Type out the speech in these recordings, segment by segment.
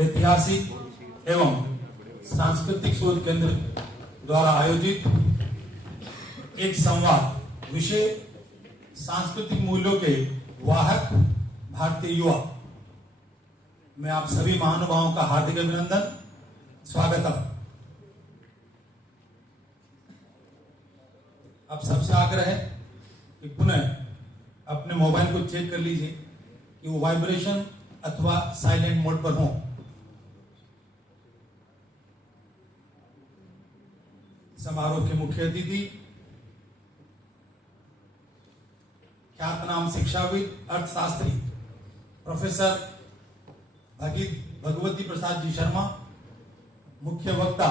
ऐतिहासिक एवं सांस्कृतिक शोध केंद्र द्वारा आयोजित एक संवाद विषय सांस्कृतिक मूल्यों के वाहक भारतीय युवा। मैं आप सभी महानुभावों का हार्दिक अभिनंदन, स्वागतम। अब सबसे आग्रह है कि पुनः अपने मोबाइल को चेक कर लीजिए कि वो वाइब्रेशन अथवा साइलेंट मोड पर हो। समारोह के मुख्य अतिथि ख्यातनाम शिक्षाविद अर्थशास्त्री प्रोफेसर भगवती प्रसाद जी शर्मा, मुख्य वक्ता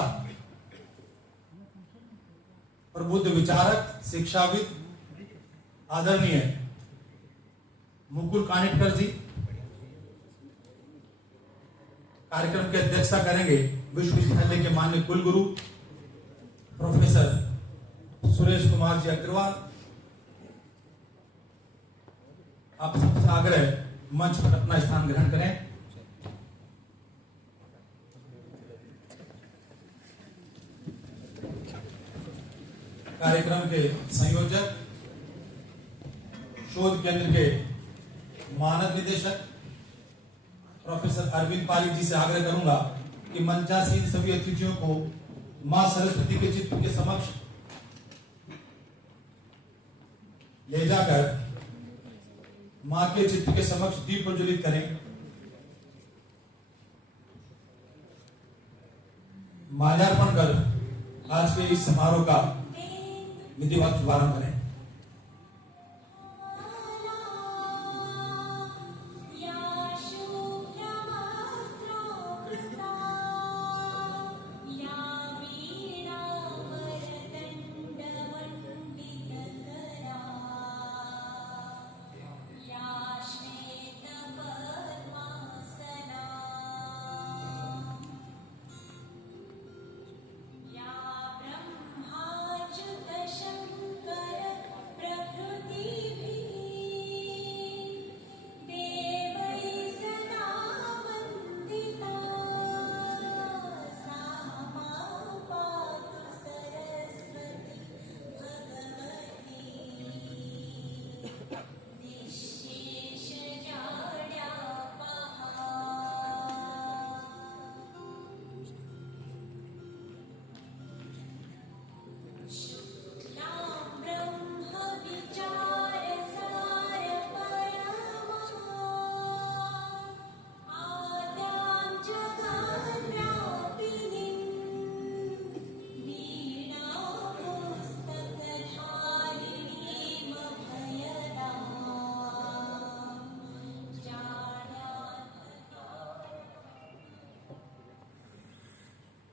प्रबुद्ध विचारक शिक्षाविद आदरणीय मुकुल कानिटकर जी। कार्यक्रम की अध्यक्षता करेंगे विश्वविद्यालय के माननीय कुलगुरु प्रोफेसर सुरेश कुमार जी अग्रवाल। आप सबसे आग्रह मंच पर अपना स्थान ग्रहण करें। कार्यक्रम के संयोजक शोध केंद्र के मानद निदेशक प्रोफेसर अरविंद पारिक जी से आग्रह करूंगा कि मंचासीन सभी अतिथियों को मां सरस्वती के चित्र के समक्ष ले जाकर मां के चित्र के समक्ष दीप प्रज्वलित करें। माल्यार्पण कर आज के इस समारोह का विधिवत शुभारंभ करें।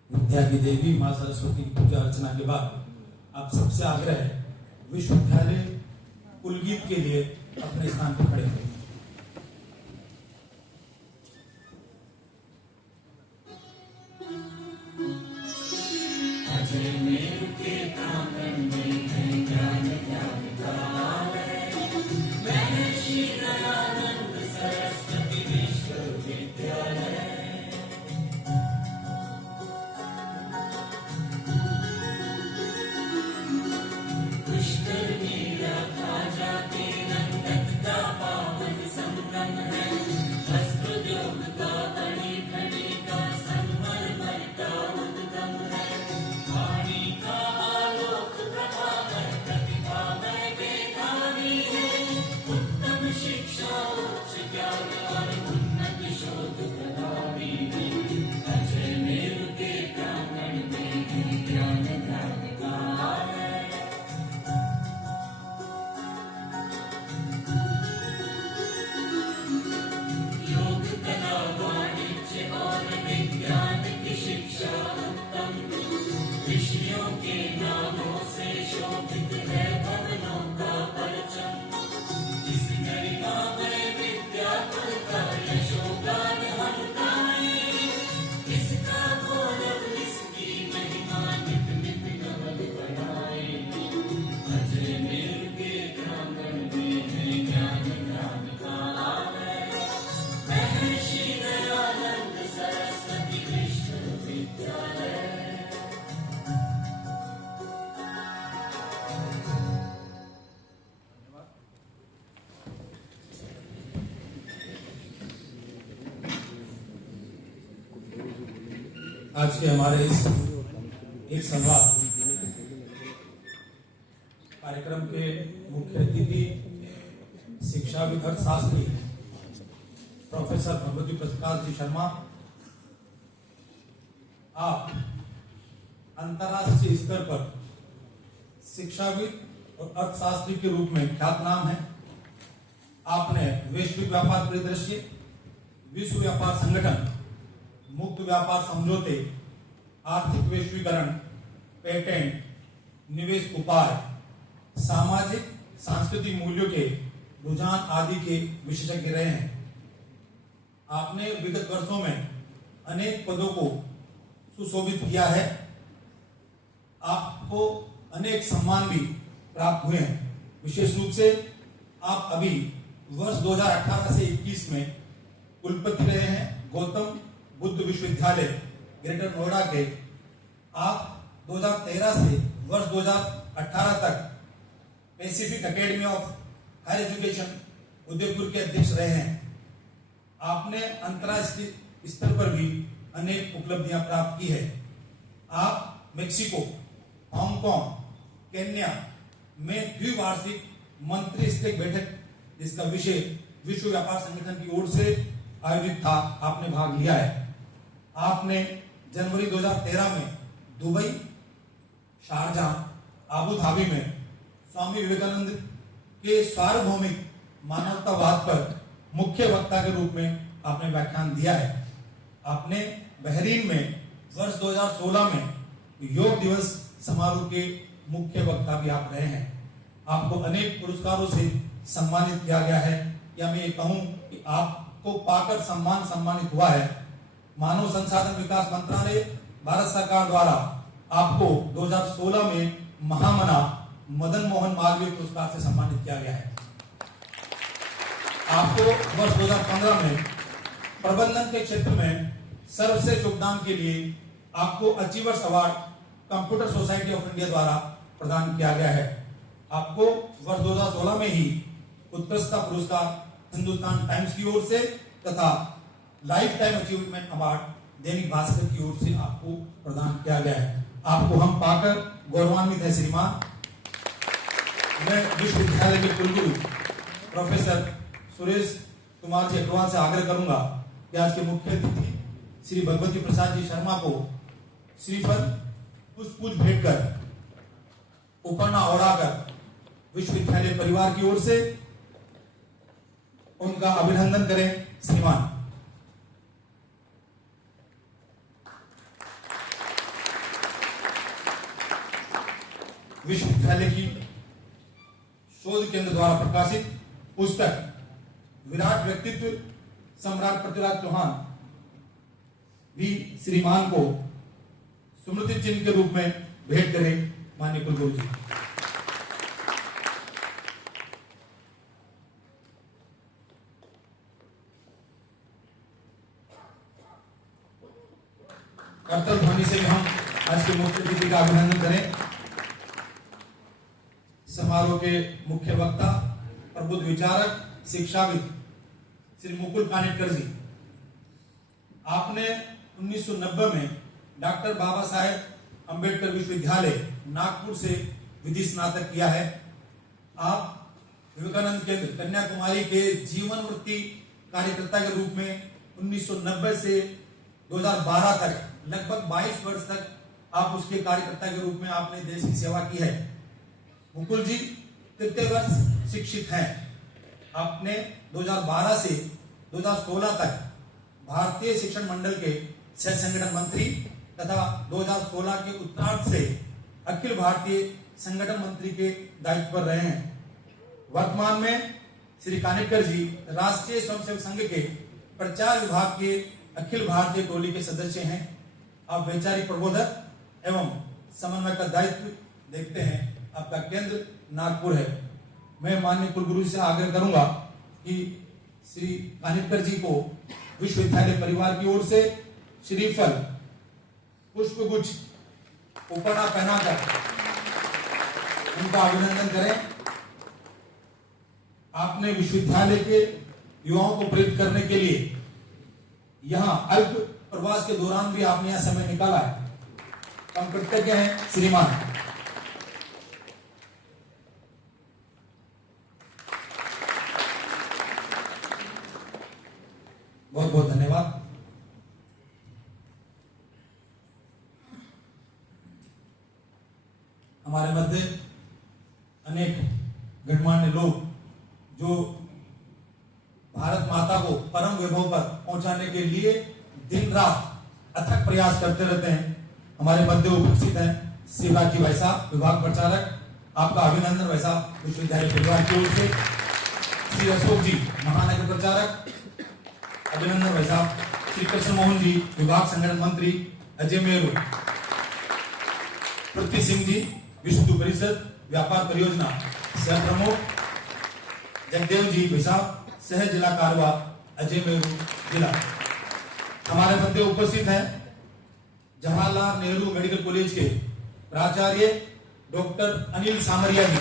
विद्या की देवी मां सरस्वती की पूजा अर्चना के बाद आप सबसे आग्रह है विश्वविद्यालय कुलगीत के लिए अपने स्थान पर खड़े हों। पुष्कर नीला खा जाते नंदन का पाँव आज के हमारे इस एक संवाद कार्यक्रम के मुख्य अतिथि शिक्षाविद अर्थशास्त्री प्रोफेसर भगवती प्रकाश जी शर्मा, आप अंतर्राष्ट्रीय स्तर पर शिक्षाविद और अर्थशास्त्री के रूप में ख्यात नाम है। आपने वैश्विक व्यापार परिदृश्य, विश्व व्यापार संगठन, मुक्त व्यापार समझौते, आर्थिक वैश्वीकरण, पेटेंट, निवेश उपाय, सामाजिक सांस्कृतिक मूल्यों के रुझान आदि के विशेषज्ञ रहे हैं। आपने विगत वर्षों में अनेक पदों को सुशोभित किया है। आपको अनेक सम्मान भी प्राप्त हुए हैं। विशेष रूप से आप अभी वर्ष 2018 से 21 में कुलपति रहे हैं गौतम बुद्ध विश्वविद्यालय ग्रेटर नोएडा के। आप 2013 से वर्ष 2018 तक Pacific Academy of Higher Education Udaipur के अध्यक्ष रहे हैं। आपने अंतर्राष्ट्रीय स्तर पर भी अनेक उपलब्धियां प्राप्त की है। आप मेक्सिको, हांगकांग, केन्या में द्विवार्षिक मंत्री स्तरीय बैठक जिसका विषय विश्व व्यापार संगठन की ओर से आयोजित था, आपने भाग लिया है। आपने जनवरी 2013 में दुबई, शारजाह, आबू धाबी में स्वामी विवेकानंद के सार्वभौमिक मानवतावाद पर मुख्य वक्ता के रूप में आपने व्याख्यान दिया है। आपने बहरीन में वर्ष 2016 में योग दिवस समारोह के मुख्य वक्ता भी आप रहे हैं। आपको अनेक पुरस्कारों से सम्मानित किया गया है। या मैं ये कहूं कि आपको पाकर सम्मानित हुआ है। मानव संसाधन विकास मंत्रालय भारत सरकार द्वारा आपको 2016 में महामना मदन मोहन मालवीय पुरस्कार से सम्मानित किया गया है। आपको वर्ष 2015 में प्रबंधन के क्षेत्र में सर्वश्रेष्ठ योगदान के लिए आपको achievers award computer society of India द्वारा प्रदान किया गया है। आपको वर्ष 2016 में ही उत्कृष्टता पुरस्कार हिंदुस्तान टाइम्स की ओर से तथा life time achievement award Dainik Bhaskar की ओर से आपको प्रदान किया गया है। आपको हम पाकर गौरवान्वित है श्रीमान। मैं विश्वविद्यालय के कुलगुरु प्रोफेसर सुरेश कुमार जी अग्रवाल से आग्रह करूंगा कि आज के मुख्य अतिथि श्री भगवती प्रसाद जी शर्मा को श्रीफल पुष्प भेंट कर उपरना ओढ़ाकर विश्वविद्यालय परिवार की ओर से उनका अभिनंदन करें। श्रीमान। विश्वविद्यालय की शोध केंद्र द्वारा प्रकाशित पुस्तक विराट व्यक्तित्व सम्राट पृथ्वीराज चौहान भी श्रीमान को स्मृति चिन्ह के रूप में भेंट करें। माननीय कुलगुरु जी। करतल ध्वनि से हम आज के मुख्य अतिथि का अभिनंदन करें। समारोह के मुख्य वक्ता प्रबुद्ध विचारक शिक्षाविद श्री मुकुल कानिटकर जी। आपने 1990 में डॉक्टर बाबा साहेब अंबेडकर विश्वविद्यालय नागपुर से विधि स्नातक किया है। आप विवेकानंद केंद्र कन्याकुमारी के जीवन वृत्ति कार्यकर्ता के रूप में 1990 से 2012 तक लगभग 22 वर्ष तक आप उसके कार्यकर्ता के रूप में आपने देश की सेवा की है। मुकुल जी तृतीय वर्ष शिक्षित हैं। आपने 2012 से 2016 तक भारतीय शिक्षण मंडल के सह संगठन मंत्री तथा 2016 के उत्तरार्ध से अखिल भारतीय संगठन मंत्री के दायित्व पर रहे हैं। वर्तमान में श्री कानिटकर जी राष्ट्रीय स्वयंसेवक संघ के प्रचार विभाग के अखिल भारतीय टोली के सदस्य हैं। आप वैचारिक प्रबोधक एवं समन्वय का दायित्व देखते हैं। आपका केंद्र नागपुर है। मैं माननीय कुलगुरु से आग्रह करूंगा कि श्री कानिटकर जी को विश्वविद्यालय परिवार की ओर से श्रीफल पुष्पगुच्छ उपहार पहनाकर उनका अभिनंदन करें। आपने विश्वविद्यालय के युवाओं को प्रेरित करने के लिए यहाँ अल्प प्रवास के दौरान भी आपने यहाँ समय निकाला है, हम कृतज्ञ हैं श्रीमान। बहुत बहुत धन्यवाद। हमारे मध्य अनेक गणमान्य लोग जो भारत माता को परम वैभव पर पहुंचाने के लिए दिन रात अथक प्रयास करते रहते हैं, हमारे मध्य उपस्थित हैं शिवराज जी भाई साहब, विभाग प्रचारक, आपका अभिनंदन भाई साहब विश्वविद्यालय परिवार की ओर से। श्री अशोक जी महानगर प्रचारक, अभिनंदन भाई साहब। श्री कृष्ण मोहन जी विभाग संगठन मंत्री, अजय मेरू। पृथ्वी सिंह जी विश्व परिषद व्यापार परियोजना सह प्रमुख, जगदेव जी भाई साहब सह जिला कारवा, अजय मेरू जिला। हमारे मध्य उपस्थित हैं जवाहरलाल नेहरू मेडिकल कॉलेज के प्राचार्य डॉक्टर अनिल सामरिया जी,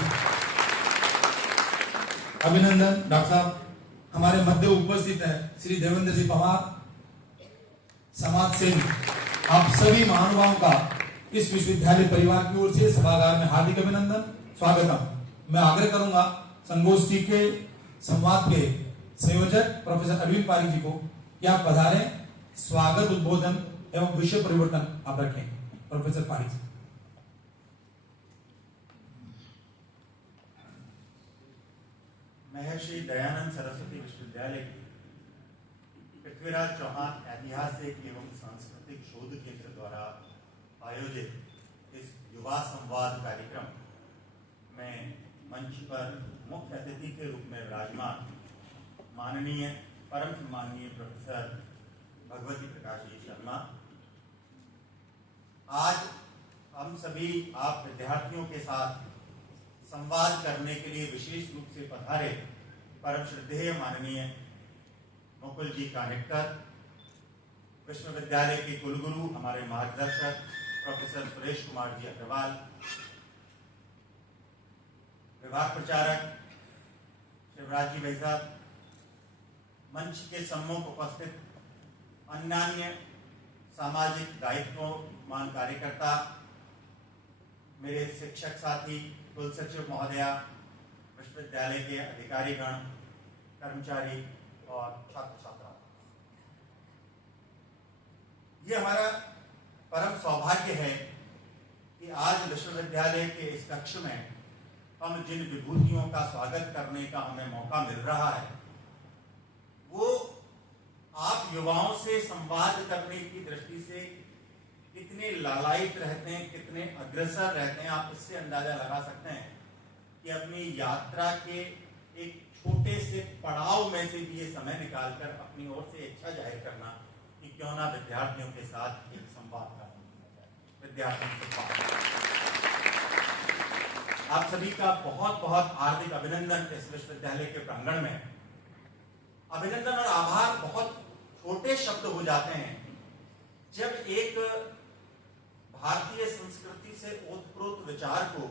अभिनंदन डॉक्टर साहब। हमारे मध्य उपस्थित हैं श्री देवेंद्र जी पवार, समाज सेवी। आप सभी महानुभावों का इस विश्वविद्यालय परिवार की ओर से सभागार में हार्दिक अभिनंदन, स्वागतम। मैं आग्रह करूंगा संगोष्ठी के संवाद के संयोजक प्रोफेसर अरविंद पारिक जी को कि आप पधारें, स्वागत उद्बोधन एवं विषय परिवर्तन आप रखें। प्रोफेसर पारिक जी। महर्षि दयानंद सरस्वती विश्वविद्यालय की पृथ्वीराज चौहान ऐतिहासिक एवं सांस्कृतिक शोध केंद्र द्वारा आयोजित इस युवा संवाद कार्यक्रम में मंच पर मुख्य अतिथि के रूप में विराजमान माननीय परम सम्माननीय प्रोफेसर भगवती प्रकाश जी शर्मा, आज हम सभी आप विद्यार्थियों के साथ संवाद करने के लिए विशेष रूप से पधारे परम श्रद्धेय माननीय मुकुल जी कानिटकर, विश्वविद्यालय के कुलगुरु, हमारे मार्गदर्शक प्रोफेसर सुरेश कुमार जी अग्रवाल, विभाग प्रचारक शिवराज जी भाई साहब, मंच के सम्मुख उपस्थित अन्य सामाजिक दायित्वमान कार्यकर्ता, मेरे शिक्षक साथी, कुल सचिव महोदया, विश्वविद्यालय के अधिकारीगण, कर्मचारी और छात्र छात्राओं, ये हमारा परम सौभाग्य है कि आज विश्वविद्यालय के इस कक्ष में हम जिन विभूतियों का स्वागत करने का हमें मौका मिल रहा है, वो आप युवाओं से संवाद करने की दृष्टि से कितने लालायित रहते हैं, कितने अग्रसर रहते हैं। आप इससे अंदाजा लगा सकते हैं कि अपनी यात्रा के एक छोटे से पड़ाव में से भी ये समय निकालकर अपनी ओर से इच्छा जाहिर करना कि क्यों ना विद्यार्थियों के साथ एक संवाद करना। विद्यार्थियों से आप सभी का बहुत बहुत हार्दिक अभिनंदन। इस विश्वविद्यालय के प्रांगण में अभिनंदन और आभार बहुत छोटे शब्द हो जाते हैं जब एक भारतीय संस्कृति से ओतप्रोत विचार को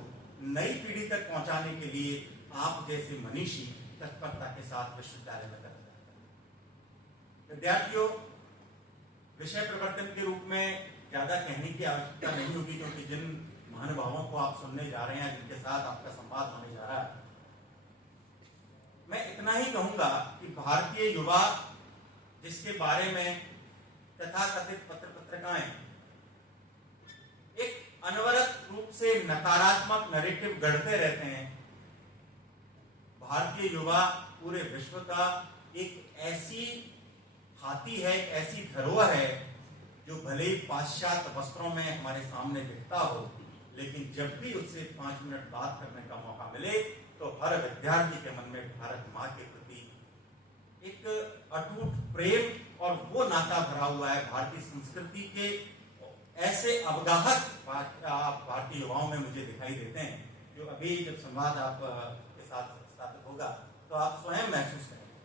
नई पीढ़ी तक पहुंचाने के लिए आप जैसे मनीषी तत्परता के साथ विश्वविद्यालय में कर रहे हैं। विद्यार्थियों, विषय प्रवर्तन के रूप में ज्यादा कहने की आवश्यकता नहीं होगी, क्योंकि जिन महानुभावों को आप सुनने जा रहे हैं, जिनके साथ आपका संवाद होने जा रहा है, मैं इतना ही कहूंगा कि भारतीय युवा जिसके बारे में तथाकथित पत्र पत्रिकाएं एक अनवरत रूप से नकारात्मक नैरेटिव गढ़ते रहते हैं, भारतीय युवा पूरे विश्व का एक ऐसी हाथी है, एक ऐसी धरोहर है जो भले ही पाश्चात्य वस्त्रों में हमारे सामने दिखता हो, लेकिन जब भी उससे 5 मिनट बात करने का मौका मिले तो हर विद्यार्थी के मन में भारत माँ के प्रति एक अटूट प्रेम और वो नाता भरा हुआ है। भारतीय संस्कृति के ऐसे अवगाहक भारतीय युवाओं में मुझे दिखाई देते हैं, जो अभी जब संवाद आप के साथ स्थापित होगा तो आप स्वयं महसूस करेंगे।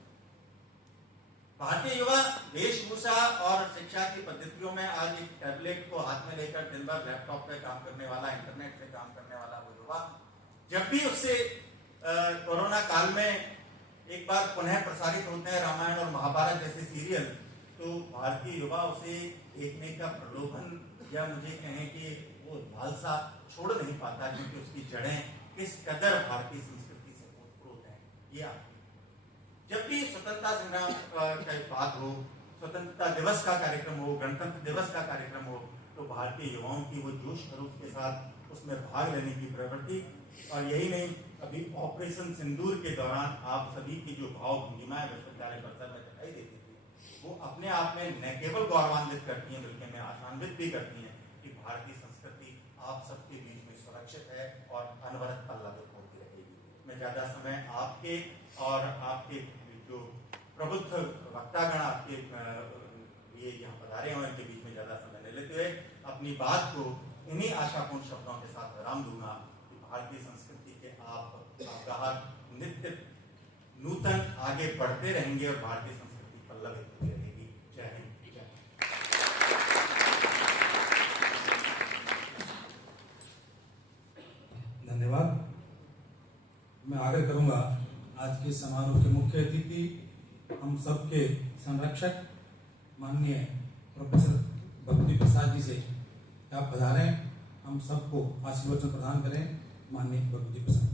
भारतीय युवा वेशभूषा और शिक्षा की पद्धतियों में आज एक टैबलेट को हाथ में लेकर दिन भर लैपटॉप पे काम करने वाला, इंटरनेट पे काम करने वाला वो युवा, जब भी उससे कोरोना काल में एक बार पुनः प्रसारित होते हैं रामायण और महाभारत जैसे सीरियल, तो भारतीय युवा उसे देखने का प्रलोभन या मुझे कहें कि वो लालसा छोड़ नहीं पाता, क्योंकि उसकी जड़ें किस कदर भारतीय संस्कृति से ओतप्रोत है। ये जब भी स्वतंत्रता संग्राम का बात हो, स्वतंत्रता दिवस का कार्यक्रम हो, गणतंत्र दिवस का कार्यक्रम हो, तो भारतीय युवाओं की वो जोश खरोश के साथ उसमें भाग लेने की प्रवृत्ति, और यही नहीं, अभी ऑपरेशन सिंदूर के दौरान आप सभी की जो भाव भंगिमाएं विश्वविद्यालय परिसर में दिखाई देती थी, वो अपने आप में न केवल गौरवान्वित करती हैं बल्कि हमें आशान्वित भी करती हैं कि भारतीय संस्कृति आप सबके बीच में सुरक्षित है और अनवरत पल्लवित होती रहेगी। मैं ज्यादा समय आपके और आपके जो प्रबुद्ध वक्तागण आपके ये यहाँ पधारे हैं इनके बीच में ज्यादा समय न लेते हुए अपनी बात को इन्हीं आशापूर्ण शब्दों के साथ विराम दूंगा कि भारतीय संस्कृति के आप नित्य नूतन आगे बढ़ते रहेंगे और भारतीय संस्कृति पल्लवित होती रहेगी। जय हिंद, जय हिंद। धन्यवाद। मैं आग्रह करूंगा आज के समारोह के मुख्य अतिथि, हम सबके संरक्षक माननीय प्रोफेसर भक्ति प्रसाद जी से आप पधारें, हम सबको आशीर्वचन प्रदान करें। माननीय भक्ति प्रसाद।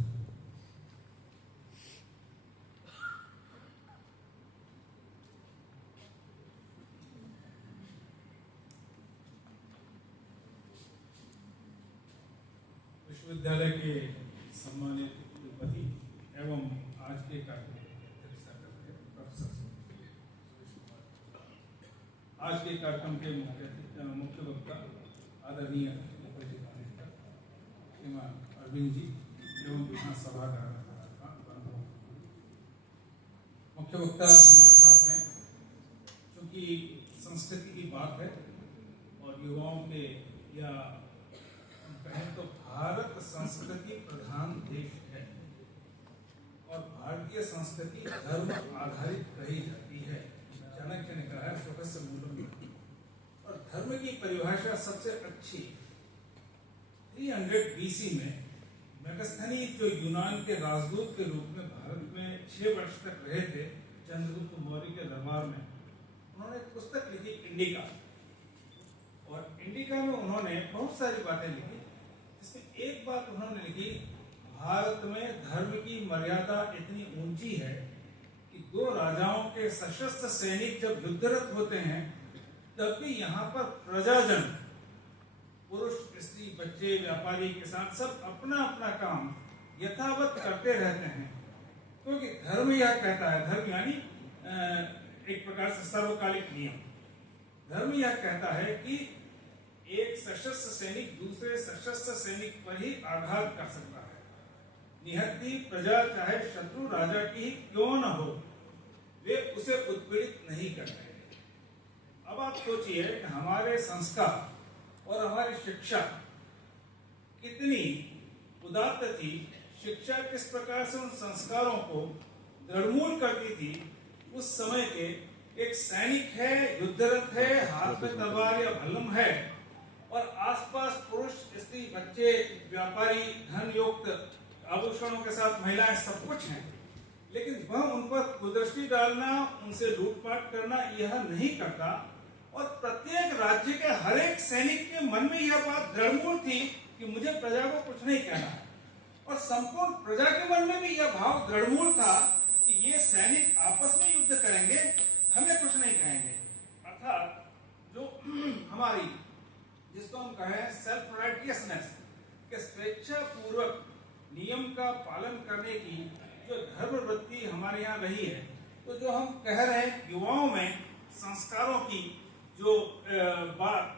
विश्वविद्यालय के सम्मानित कुलपति एवं आज के कार्यक्रम आज के कार्यक्रम के मुख्य वक्ता आदरणीय श्रीमान अरविंद जी एवं विधानसभा का मुख्य वक्ता हमारे साथ हैं। क्योंकि संस्कृति की बात है और युवाओं के या कहें तो भारत संस्कृति प्रधान देश है और भारतीय संस्कृति धर्म आधारित रही जाती है। चाणक्य ने कहा है स्वस्य मूलम, और धर्म की परिभाषा सबसे अच्छी 300 BC में मेगस्थनीज जो यूनान के राजदूत के रूप में भारत में 6 वर्ष तक रहे थे चंद्रगुप्त मौर्य के दरबार में, उन्होंने एक पुस्तक लिखी इंडिका, और इंडिका में उन्होंने बहुत सारी बातें लिखी। जिसमें एक बात उन्होंने लिखी, भारत में धर्म की मर्यादा इतनी ऊंची है कि 2 राजाओं के सशस्त्र सैनिक जब युद्धरत होते हैं तब भी यहाँ पर प्रजाजन, पुरुष, स्त्री, बच्चे, व्यापारी, किसान सब अपना अपना काम यथावत करते रहते हैं, क्योंकि धर्म यह कहता है, धर्म यानी एक प्रकार से सर्वकालिक नियम, धर्म यह कहता है कि एक सशस्त्र सैनिक दूसरे सशस्त्र सैनिक पर ही आघात कर सकता है। निहत्थी प्रजा चाहे शत्रु राजा की ही क्यों न हो, वे उसे उत्पीड़ित नहीं करते। अब आप सोचिए कि हमारे संस्कार और हमारी शिक्षा कितनी उदात्त थी, शिक्षा किस प्रकार से उन संस्कारों को दृढ़मूल करती थी। उस समय के एक सैनिक है, युद्धरत है, हाथ में तलवार या भल्लम है और आसपास पुरुष, स्त्री, बच्चे, व्यापारी, धन युक्त आभूषणों के साथ महिलाएं सब कुछ हैं, लेकिन वह उन पर कुदृष्टि डालना, उनसे लूटपाट करना यह नहीं करता। और प्रत्येक राज्य के हर एक सैनिक के मन में यह बात दृढ़मूल थी कि मुझे प्रजा को कुछ नहीं कहना है, और संपूर्ण प्रजा के मन में भी यह भाव दृढ़मूल था कि ये सैनिक आपस में युद्ध करेंगे, हमें कुछ नहीं कहेंगे। अर्थात जो हमारी, जिसको हम कहें सेल्फ राइटियसनेस, के स्वेच्छा पूर्वक नियम का पालन करने की जो धर्म वृत्ति हमारे यहाँ रही है, तो जो हम कह रहे हैं युवाओं में संस्कारों की जो बात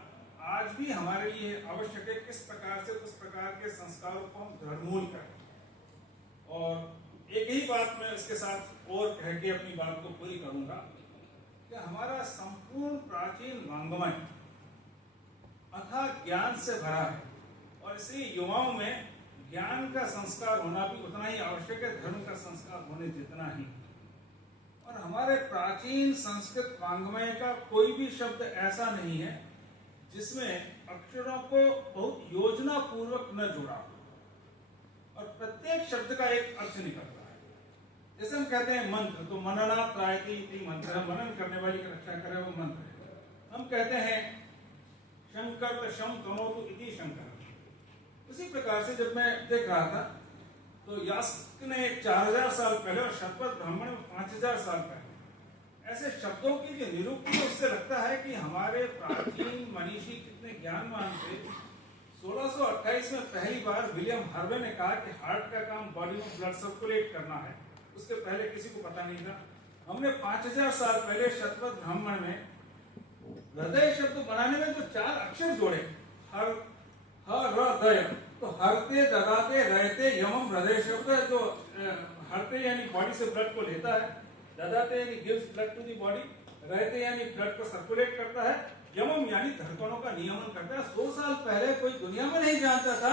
आज भी हमारे लिए आवश्यक है, किस प्रकार से उस प्रकार के संस्कारों को हम दृढ़मूल करें। और एक ही बात मैं इसके साथ और कह के अपनी बात को पूरी करूंगा कि हमारा संपूर्ण प्राचीन वाङ्मय अथाह ज्ञान से भरा है, और इसलिए युवाओं में ज्ञान का संस्कार होना भी उतना ही आवश्यक है, धर्म का संस्कार होने जितना ही। और हमारे प्राचीन संस्कृत वाङ्मय का कोई भी शब्द ऐसा नहीं है जिसमें अक्षरों को बहुत योजना पूर्वक न जुड़ा हो, और प्रत्येक शब्द का एक अर्थ निकलता है। जैसे हम कहते हैं मंत्र, तो मनना त्रायति इति मंत्र, मनन करने वाली की रक्षा करे वो मंत्र है। हम कहते हैं शंकर शम तनोतु इति शंकर। उसी प्रकार से जब मैं देख रहा था तो यास्क ने 4000 साल पहले और शतपथ ब्राह्मण में 5000 साल पहले ऐसे शब्दों की जो निरूक्ति है, उससे लगता है कि हमारे प्राचीन मनीषी कितने ज्ञानवान थे। 1628 में पहली बार विलियम हार्वे ने कहा कि हार्ट का काम बॉडी में ब्लड सर्कुलेट करना है, उसके पहले किसी को पता नहीं था। हमने 5000 साल पहले शतपथ ब्राह्मण में हृदय शब्द बनाने में जो 4 अक्षर जोड़े, हर हृदय, तो हरते ददाते रहते यमम हृदय शब्द है, जो हरते यानी बॉडी से ब्लड को लेता है, ददाते यानी gives blood to the body, रहते यानी ब्लड को सर्कुलेट करता है, यमम यानी धड़कनों का नियमन करता है। 100 साल पहले कोई दुनिया में नहीं जानता था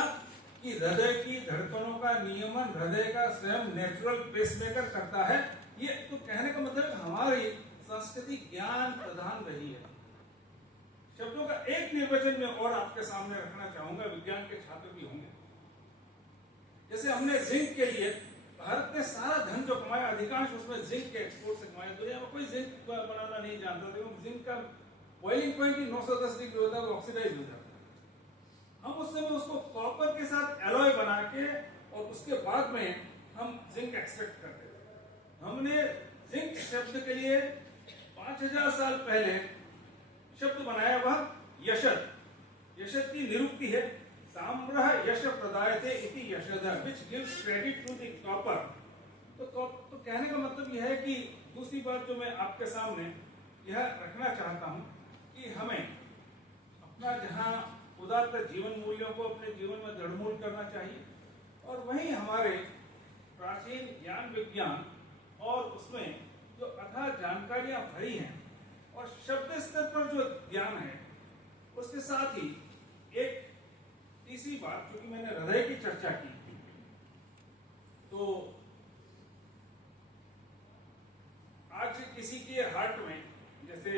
कि हृदय की धड़कनों का नियमन हृदय का स्वयं नेचुरल पेसमेकर करता है। ये तो कहने का मतलब हमारी संस्कृति ज्ञान प्रधान रही है। शब्दों का एक निर्वचन में और आपके सामने रखना चाहूंगा, विज्ञान के छात्र भी होंगे। जैसे हमने जिंक के लिए भारत ने सारा धन जो कमाया, अधिकांश उसमें जिंक के एक्सपोर्ट से कमाया। दुनिया में कोई जिंक बनाना नहीं जानता था। जिंक का बॉइलिंग पॉइंट ही 910 डिग्री होता है, वो ऑक्सीडाइज हो जाता है। हम उस समय उसको कॉपर के साथ एलॉय बना के और उसके बाद में हम जिंक एक्सट्रैक्ट करते थे। हमने जिंक शब्द के लिए 5000 साल पहले शब्द बनाया, वह यशत। यशत की निरुक्ति है साम्रह यश प्रदायते इति यशदः, which gives credit to the copper। तो कहने का मतलब यह है कि दूसरी बात जो मैं आपके सामने यह रखना चाहता हूं कि हमें अपना जहां उदात्त जीवन मूल्यों को अपने जीवन में दृढ़मूल करना चाहिए, और वहीं हमारे प्राचीन ज्ञान विज्ञान और उसमें जो अथाह जानकारियां भरी हैं और शब्द स्तर पर जो ज्ञान है, उसके साथ ही एक तीसरी बात, क्योंकि मैंने हृदय की चर्चा की, तो आज किसी के हार्ट में जैसे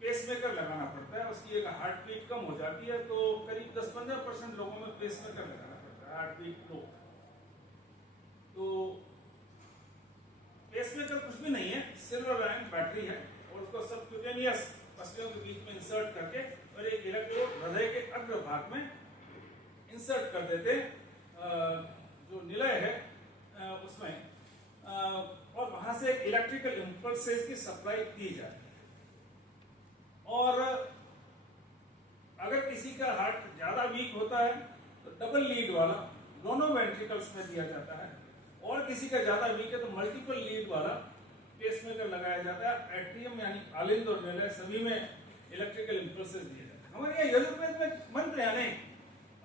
पेसमेकर लगाना पड़ता है, उसकी एक हार्ट बीट कम हो जाती है, तो करीब 10-15% लोगों में पेसमेकर लगाना पड़ता है, हार्ट बीट लो। तो पेसमेकर कुछ भी नहीं है, सिल्वर आयन बैटरी है, और उसको सबक्यूटेनियस पसलियों के बीच में इंसर्ट करके और एक इलेक्ट्रोड हृदय के अग्रभाग में इंसर्ट कर देते, जो निलय है उसमें, और वहां से एक इलेक्ट्रिकल इंपल्सेस की सप्लाई दी जाए। और अगर किसी का हार्ट ज्यादा वीक होता है तो डबल लीड वाला दोनों वेंट्रिकल्स में दिया जाता है, और किसी का ज्यादा वीक है तो मल्टीपल लीड वाला पेसमेकर लगाया जाता है। एट्रियम यानी आलिंद और निलय सभी में इलेक्ट्रिकल इंपल्सेस दिए जाते हैं। हमारे यहाँ यजुर्वेद में मंत्र है नहीं,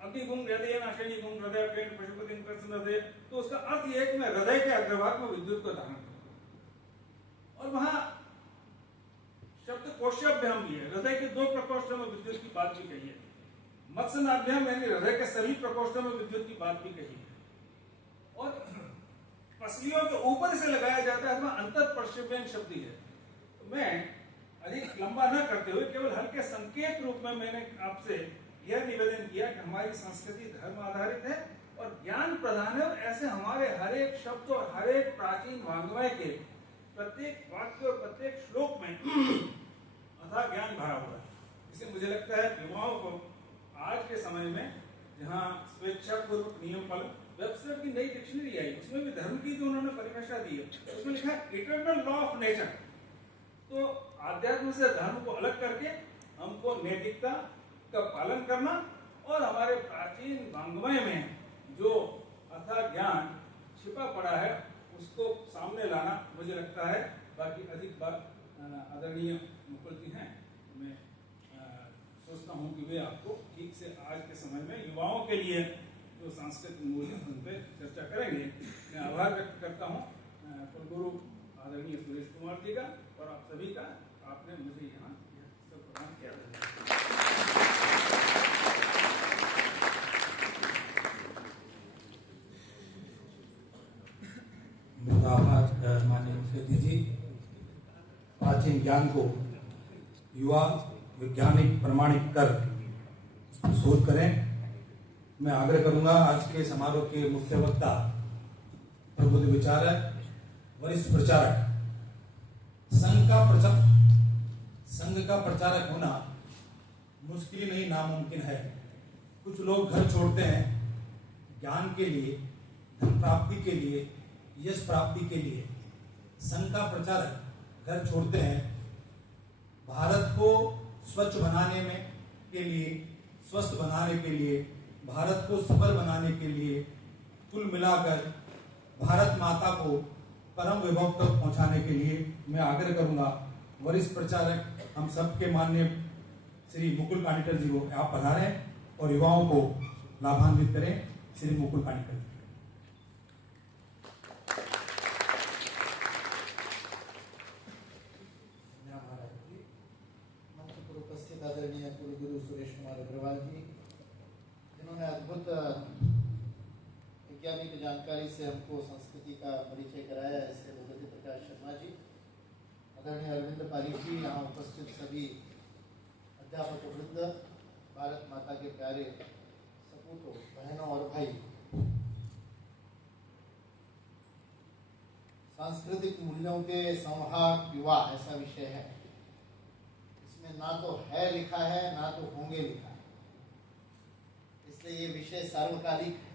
अग्निगुम हृदय नाशनी गुम हृदय पेट पशुपति प्रसन्न हृदय, तो उसका अर्थ यह है कि मैं हृदय के अग्रभाग में विद्युत को धारण करूं। और वहां शब्द कोशाभ्याम भी है, हृदय के 2 प्रकोष्ठों में विद्युत की बात भी कही है। मत्स्यनाभ्याम यानी हृदय के सभी प्रकोष्ठों में विद्युत की बात भी कही है। और पसलियों के ऊपर से लगाया जाता है, वह अंतर प्रक्षेपण शब्द है। तो मैं अधिक लंबा न करते हुए केवल हल्के संकेत रूप में मैंने आपसे यह निवेदन किया कि हमारी संस्कृति धर्म आधारित है और ज्ञान प्रधान है, और ऐसे हमारे हर एक शब्द और हर एक प्राचीन वाङ्मय के प्रत्येक वाक्य और प्रत्येक श्लोक में अथाह ज्ञान भरा हुआ है। इसलिए मुझे लगता है युवाओं को आज के समय में, जहाँ स्वेच्छापूर्वक नियम पालन, वेबस्टर की नई डिक्शनरी आई, उसमें भी धर्म की जो उन्होंने परिभाषा दी है, उसमें लिखा है इटर्नल लॉ ऑफ नेचर। तो आध्यात्म से धर्म को अलग करके हमको नैतिकता का पालन करना और हमारे प्राचीन वाङ्मय में जो अथाह ज्ञान छिपा पड़ा है उसको सामने लाना मुझे लगता है। बाकी अधिक बात आदरणीय मुकुल जी हैं, मैं सोचता हूँ कि वे आपको ठीक से आज के समय में युवाओं के लिए जो सांस्कृतिक मूल्य उन पर चर्चा करेंगे। मैं आभार व्यक्त करता हूँ कुलगुरु आदरणीय सुरेश कुमार जी का और आप सभी का, आपने मुझे यहाँ सब प्रदान किया। आभार माननीय मुख्यमंत्री जी। प्राचीन ज्ञान को युवा वैज्ञानिक प्रमाणित कर शोध करें। मैं आग्रह करूंगा आज के समारोह के मुख्य वक्ता प्रबुद्ध विचारक वरिष्ठ प्रचारक, संघ का प्रचारक होना मुश्किल नहीं नामुमकिन है। कुछ लोग घर छोड़ते हैं ज्ञान के लिए, धन प्राप्ति के लिए, यश प्राप्ति के लिए। संघ का प्रचारक घर छोड़ते हैं भारत को स्वच्छ बनाने में के लिए, स्वस्थ बनाने के लिए, भारत को सफल बनाने के लिए, कुल मिलाकर भारत माता को परम विभव तक पहुंचाने के लिए मैं आग्रह करूंगा वरिष्ठ प्रचारक हम सबके माननीय श्री मुकुल कानिटकर जी को आप पधारें और युवाओं को लाभान्वित करें। श्री मुकुल कानिटकर जी। उपस्थित आदरणीय कुलगुरु सुरेश कुमार अग्रवाल जी, जिन्होंने अद्भुत वैज्ञानिक जानकारी से हमको संस्कृति का परिचय कराया, ऐसे भगवती प्रकाश शर्मा जी, आदरणीय अरविंद पारिक जी, यहाँ उपस्थित सभी अध्यापक वृंद, भारत माता के प्यारे सपूतों, बहनों और भाई। सांस्कृतिक मूल्यों के संवाहक युवा ऐसा विषय है। इसमें ना तो है लिखा है, ना तो होंगे लिखा है, इसलिए ये विषय सार्वकालिक है,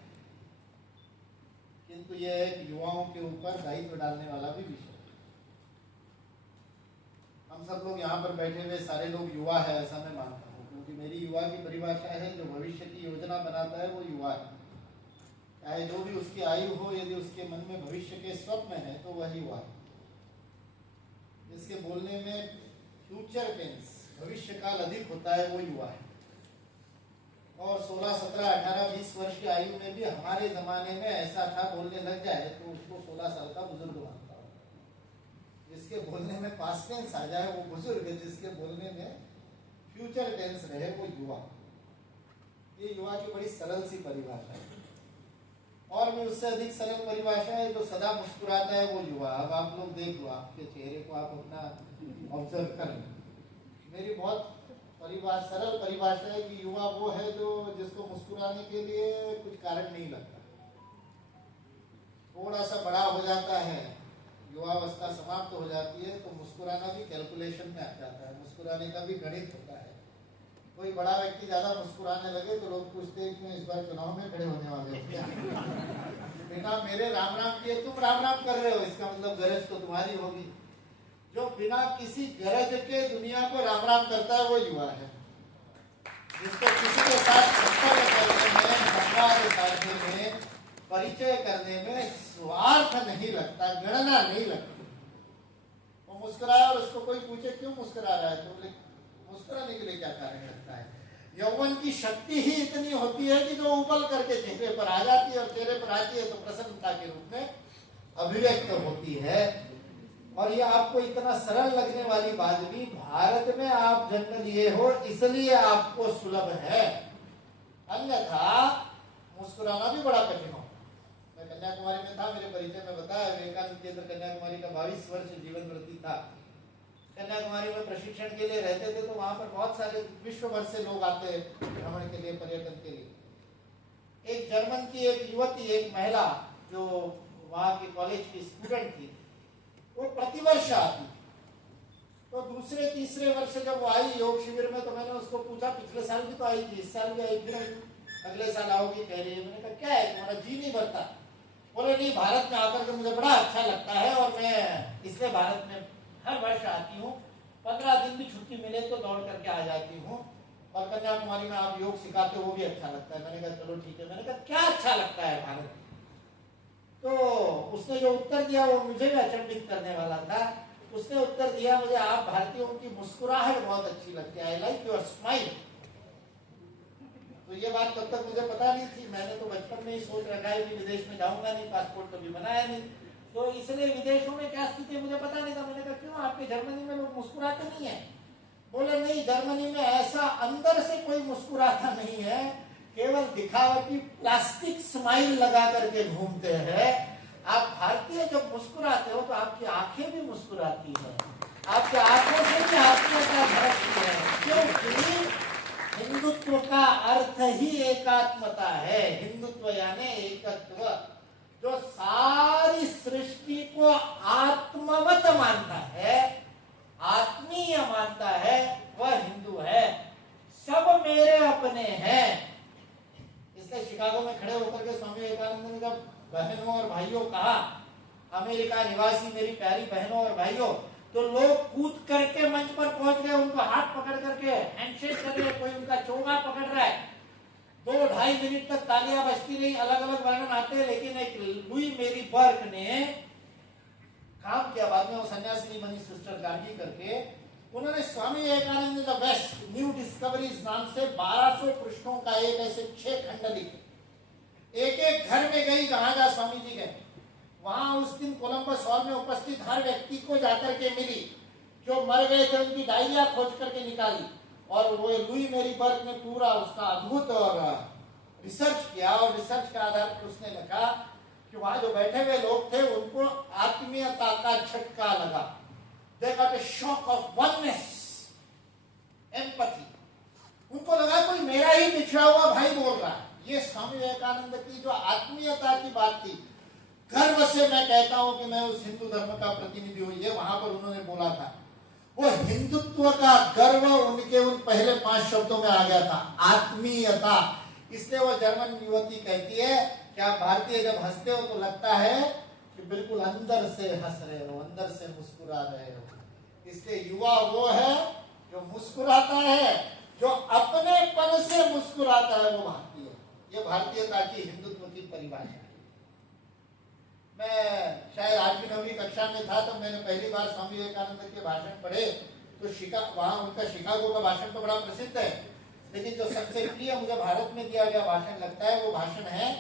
किंतु यह एक युवाओं के ऊपर दायित्व डालने वाला भी विषय है। हम सब लोग यहाँ पर बैठे हुए सारे लोग युवा है ऐसा मैं मानता हूँ, क्योंकि मेरी युवा की परिभाषा है जो भविष्य की योजना बनाता है वो युवा है। चाहे जो भी उसकी आयु हो, यदि उसके मन में भविष्य के स्वप्न है तो वह युवा है। जिसके बोलने में फ्यूचर टेंस, भविष्य काल अधिक होता है वो युवा है। और 16, 17, 18, 20 वर्ष की आयु में भी हमारे जमाने में ऐसा था, बोलने लग जाए तो उसको 16 साल का बुजुर्ग मानता हूँ। जिसके बोलने में पास्ट टेंस आ जाए वो बुजुर्ग, जिसके बोलने में फ्यूचर टेंस रहे वो युवा। ये युवा की बड़ी सरल सी परिभाषा है। और भी उससे अधिक सरल परिभाषा है, जो सदा मुस्कुराता है वो युवा। अब आप लोग देख लो, आपके चेहरे को आप अपना ऑब्जर्व करें। मेरी बहुत सरल परिभाषा है कि युवा वो है जो जिसको मुस्कुराने के लिए कुछ कारण नहीं लगता। थोड़ा सा बड़ा हो जाता है, युवावस्था समाप्त हो जाती है, तो मुस्कुराना भी कैलकुलेशन में आ जाता है, मुस्कुराने का भी गणित होता है। कोई बड़ा व्यक्ति ज्यादा मुस्कुराने लगे तो लोग पूछते हैं कि इस बार चुनाव में खड़े होने वाले हो क्या? बिना मेरे राम राम किए तुम राम राम कर रहे हो, इसका मतलब गरज तो तुम्हारी होगी। जो बिना किसी गरज के दुनिया को राम राम करता है वो युवा है। जिसको किसी के साथ संपर्क करने में, संवाद साधने में, परिचय करने में स्वार्थ नहीं लगता, गणना नहीं लगती। वो मुस्कुराया और उसको कोई पूछे क्यों मुस्कुरा रहा है, तो बोले मुस्कुराने के लिए क्या कारण लगता है। यौवन की शक्ति ही इतनी होती है कि जो उबल करके चेहरे पर आ जाती है, और चेहरे पर आती है तो प्रसन्नता के रूप में अभिव्यक्त होती है। और ये आपको इतना सरल लगने वाली बात भी, भारत में आप जन्म लिए हो इसलिए आपको सुलभ है, अन्यथा मुस्कुराना भी बड़ा कठिन हो। मैं कन्याकुमारी में था, मेरे परिचय में बताया विवेकानंद केंद्र कन्याकुमारी का 22 वर्ष जीवन वृत्ति था। कन्याकुमारी में प्रशिक्षण के लिए रहते थे, तो वहां पर बहुत सारे विश्व भर से लोग आते हैं भ्रमण के लिए, पर्यटन के लिए। एक जर्मन की एक युवती, एक महिला जो वहां की कॉलेज की स्टूडेंट थी, वो प्रतिवर्ष आती। तो दूसरे तीसरे वर्ष जब वो आई योग शिविर में, तो मैंने उसको पूछा, पिछले साल भी तो आई थी, इस साल भी आई, फिर अगले साल आओगी कह रही है। मैंने कहा क्या है तुम्हारा जी नहीं भरता? बोले नहीं, भारत में आकर के मुझे बड़ा अच्छा लगता है और मैं इसलिए भारत में हर वर्ष आती हूँ। 15 दिन भी छुट्टी मिले तो दौड़ करके आ जाती हूँ, और कन्याकुमारी में आप योग सिखाते हो वो भी अच्छा लगता है। मैंने कहा चलो ठीक है। मैंने कहा क्या अच्छा लगता है भारत में? तो उसने जो उत्तर दिया वो मुझे भी अचंभित करने वाला था। उसने उत्तर दिया, मुझे आप भारतीयों की मुस्कुराहट बहुत अच्छी लगती है, आई लाइक योर स्माइल। तो ये बात तब तक मुझे पता नहीं थी। मैंने तो बचपन में ही सोच रखा है कि विदेश में जाऊंगा नहीं, पासपोर्ट कभी बनाया नहीं, तो इसलिए विदेशों में क्या स्थिति है मुझे पता नहीं था। मैंने कहा क्यों, आपके जर्मनी में लोग मुस्कुराते नहीं है? बोले नहीं, जर्मनी में ऐसा अंदर से कोई मुस्कुराता नहीं है, केवल दिखावटी प्लास्टिक स्माइल लगा करके घूमते हैं। आप भारतीय जब मुस्कुराते हो तो आपकी आंखें भी मुस्कुराती हैं, आपकी आंखों से भी आत्मीयता झलकती है, क्योंकि हिंदुत्व का अर्थ ही एकात्मता है। हिंदुत्व यानी एकत्व। जो सारी सृष्टि को आत्मवत मानता है, आत्मीय मानता है, वह हिंदू है। सब मेरे अपने हैं। इसलिए शिकागो में खड़े होकर के स्वामी विवेकानंद ने जब बहनों और भाइयों कहा, अमेरिका निवासी मेरी प्यारी बहनों और भाइयों, तो लोग कूद करके मंच पर पहुंच गए, उनको हाथ पकड़ करके हैंडशेक कर रहे, कोई उनका चोगा पकड़ रहा है। 2-2.5 मिनट तक तालियां बजती रही, अलग अलग वर्णन आते हैं, लेकिन एक लुई मेरी बर्क ने काम किया। बाद में वो सन्यासिनी बनी सिस्टर गार्गी करके। उन्होंने Swami Vivekananda the West new discoveries नाम से 1200 पृष्ठों का एक ऐसे 6 खंड लिखे। एक एक घर में गई जहां स्वामी जी गए, वहां उस दिन कोलंबस हॉल में उपस्थित हर व्यक्ति को जाकर के मिली। जो मर गए थे उनकी डायरिया खोज करके निकाली, और वो लुई मेरी बर्क ने पूरा उसका अद्भुत और रिसर्च किया, और रिसर्च के आधार पर उसने लिखा कि वहां जो बैठे हुए लोग थे उनको आत्मीयता का झटका लगा। They got a shock of oneness, empathy. उनको लगा कोई मेरा ही बिछड़ा हुआ भाई बोल रहा है। ये स्वामी विवेकानंद की जो आत्मीयता की बात थी, गर्व से मैं कहता हूं कि मैं उस हिंदू धर्म का प्रतिनिधि हूं, ये वहां पर उन्होंने बोला था। वो हिंदुत्व का गर्व उनके उन पहले 5 शब्दों में आ गया था, आत्मीयता। इसलिए वो जर्मन युवती कहती है कि आप भारतीय जब हंसते हो तो लगता है कि बिल्कुल अंदर से हंस रहे हो, अंदर से मुस्कुरा रहे हो। इसलिए युवा वो है जो मुस्कुराता है, जो अपनेपन से मुस्कुराता है, वो भारतीय। ये भारतीयता की, हिंदुत्व की परिभाषा है। मैं शायद 8वीं 9वीं कक्षा में था तो मैंने पहली बार स्वामी विवेकानंद के भाषण पढ़े। तो वहां उनका शिकागो का भाषण तो बड़ा प्रसिद्ध है, लेकिन जो सबसे प्रिय मुझे भारत में दिया गया भाषण लगता है, वो भाषण है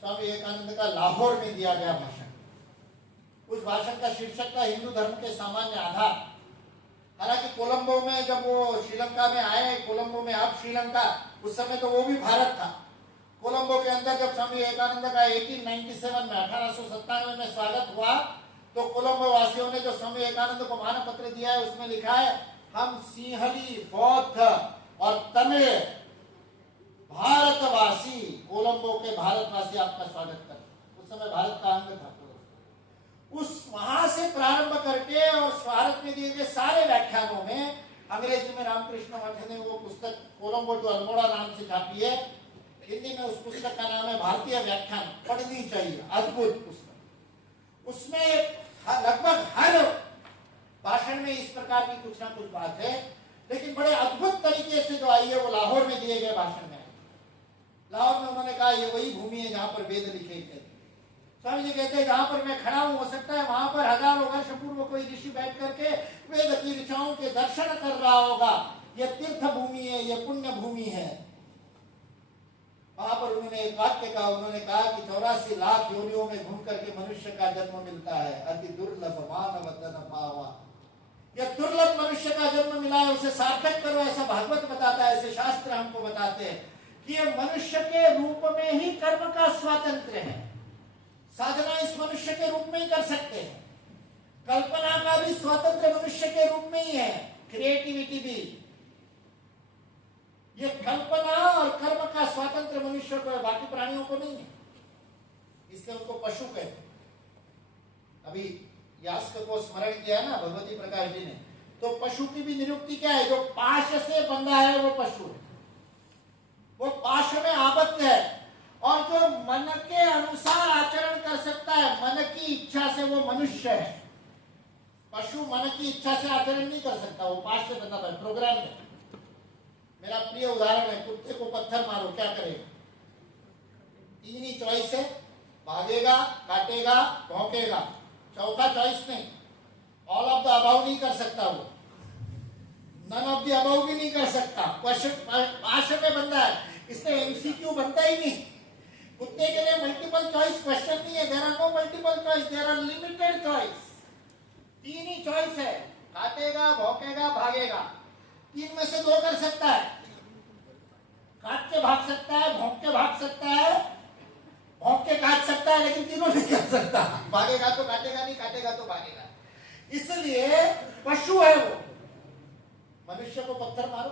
स्वामी विवेकानंद का लाहौर में दिया गया भाषण। उस भाषण का शीर्षक था हिंदू धर्म के सामान्य आधार। हालांकि कोलंबो में जब वो श्रीलंका में आए, कोलंबो में अब श्रीलंका, उस समय तो वो भी भारत था। कोलंबो के अंदर जब स्वामी विवेकानंद का 1897 में 1897 में स्वागत हुआ, तो कोलंबो वासियों ने जो स्वामी विवेकानंद को मानपत्र दिया है उसमें लिखा है, हम सिंहली, बौद्ध और तमिल भारतवासी, कोलंबो के भारतवासी आपका स्वागत करते। उस समय भारत का अंग था। उस वहां से प्रारंभ करके और भारत में दिए गए सारे व्याख्यानों में, अंग्रेजी में रामकृष्ण मठ ने वो पुस्तक कोलंबो टू अल्मोड़ा नाम से छापी है, हिंदी में उस पुस्तक का नाम है भारतीय व्याख्यान, पढ़नी चाहिए, अद्भुत पुस्तक। उसमें लगभग हर भाषण में इस प्रकार की कुछ ना कुछ बात है, लेकिन बड़े अद्भुत तरीके से जो आई है वो लाहौर में दिए गए भाषण में। लाहौर में उन्होंने कहा ये वही भूमि है जहां पर वेद लिखे गए। स्वामी जी कहते हैं जहां पर मैं खड़ा हूं, हो सकता है वहां पर हजारों वर्ष पूर्व कोई ऋषि बैठ करके वेद की ऋचाओं के दर्शन कर रहा होगा। ये तीर्थ भूमि है, ये पुण्य भूमि है। वहां पर उन्होंने एक वाक्य कहा, उन्होंने कहा कि 84 लाख योनियों में घूम करके मनुष्य का जन्म मिलता है, अति दुर्लभ मानव तन पावा। यह दुर्लभ मनुष्य का जन्म मिला है, उसे सार्थक करो, ऐसा भागवत बताता है, ऐसे शास्त्र हमको बताते हैं कि यह मनुष्य के रूप में ही कर्म का स्वातंत्र्य है। साधना इस मनुष्य के रूप में ही कर सकते हैं, कल्पना का भी स्वातंत्र्य मनुष्य के रूप में ही है, क्रिएटिविटी भी। ये कल्पना और कर्म का स्वातंत्र मनुष्य को है, बाकी प्राणियों को नहीं है। इसलिए उनको पशु कहते हैं। अभी यास्क को स्मरण किया है ना भगवती प्रकाश जी ने, तो पशु की भी निरुक्ति क्या है? जो पाश से बंधा है वो पशु है, वो पाश में आबद्ध है। और जो मन के अनुसार आचरण कर सकता है, मन की इच्छा से, वो मनुष्य है। पशु मन की इच्छा से आचरण नहीं कर सकता, वो पाश से बंधा है, प्रोग्राम है। मेरा प्रिय उदाहरण है, कुत्ते को पत्थर मारो, क्या करेगा? 3 ही चॉइस है, भागेगा, काटेगा, भौंकेगा। चौथा चॉइस नहीं, ऑल ऑफ द अबाउ नहीं कर सकता, वो नन ऑफ द अबाउ भी नहीं कर सकता। पाश में बंधा है, इसलिए एमसीक्यू बनता ही नहीं। कुत्ते के लिए मल्टीपल चॉइस क्वेश्चन नहीं है, there are no multiple choice, there are limited choice. 3 ही चॉइस है, काटेगा, भौंकेगा, भागेगा। 3 में से 2 कर सकता है, काट के भाग सकता है, भौंक के भाग सकता है, भौंक के काट सकता है, लेकिन तीनों नहीं कर सकता। भागेगा तो काटेगा नहीं, काटेगा तो भागेगा। इसलिए पशु है वो। मनुष्य को पत्थर मारो,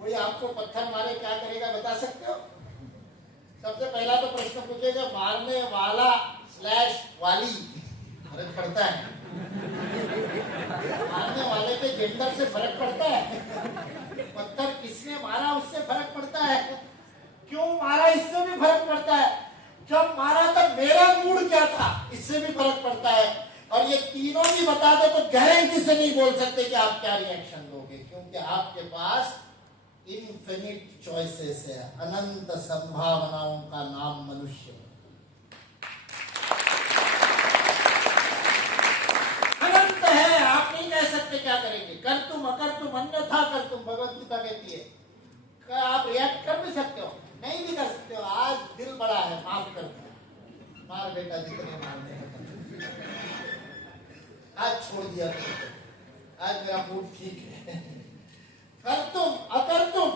कोई आपको पत्थर मारे क्या करेगा बता सकते हो? सबसे पहला तो प्रश्न पूछेगा, मारने वाला स्लैश वाली फर्क पड़ता है? मारने वाले के जेंडर से फर्क पड़ता है? पत्थर किसने मारा उससे फर्क पड़ता है? क्यों मारा इससे भी फर्क पड़ता है? जब मारा तब मेरा मूड क्या था इससे भी फर्क पड़ता है। और ये तीनों भी बता दो तो गारंटी से नहीं बोल सकते कि आप क्या रिएक्शन दोगे, क्योंकि आपके पास इनफिनिट चॉइसेस है, अनंत संभावनाओं का नाम मनुष्य। अनंत है, आप नहीं कह सकते क्या करेंगे। कर तुम अकर तुम अन्यथा कर तुम, भगवत गीता कहती है। क्या आप रिएक्ट कर भी सकते हो, नहीं भी कर सकते हो। आज दिल बड़ा है, माफ कर दो, मार बेटा जितने मारने हैं, आज छोड़ दिया तुमको, आज मेरा मूड ठीक है। कर तुम अकर तुम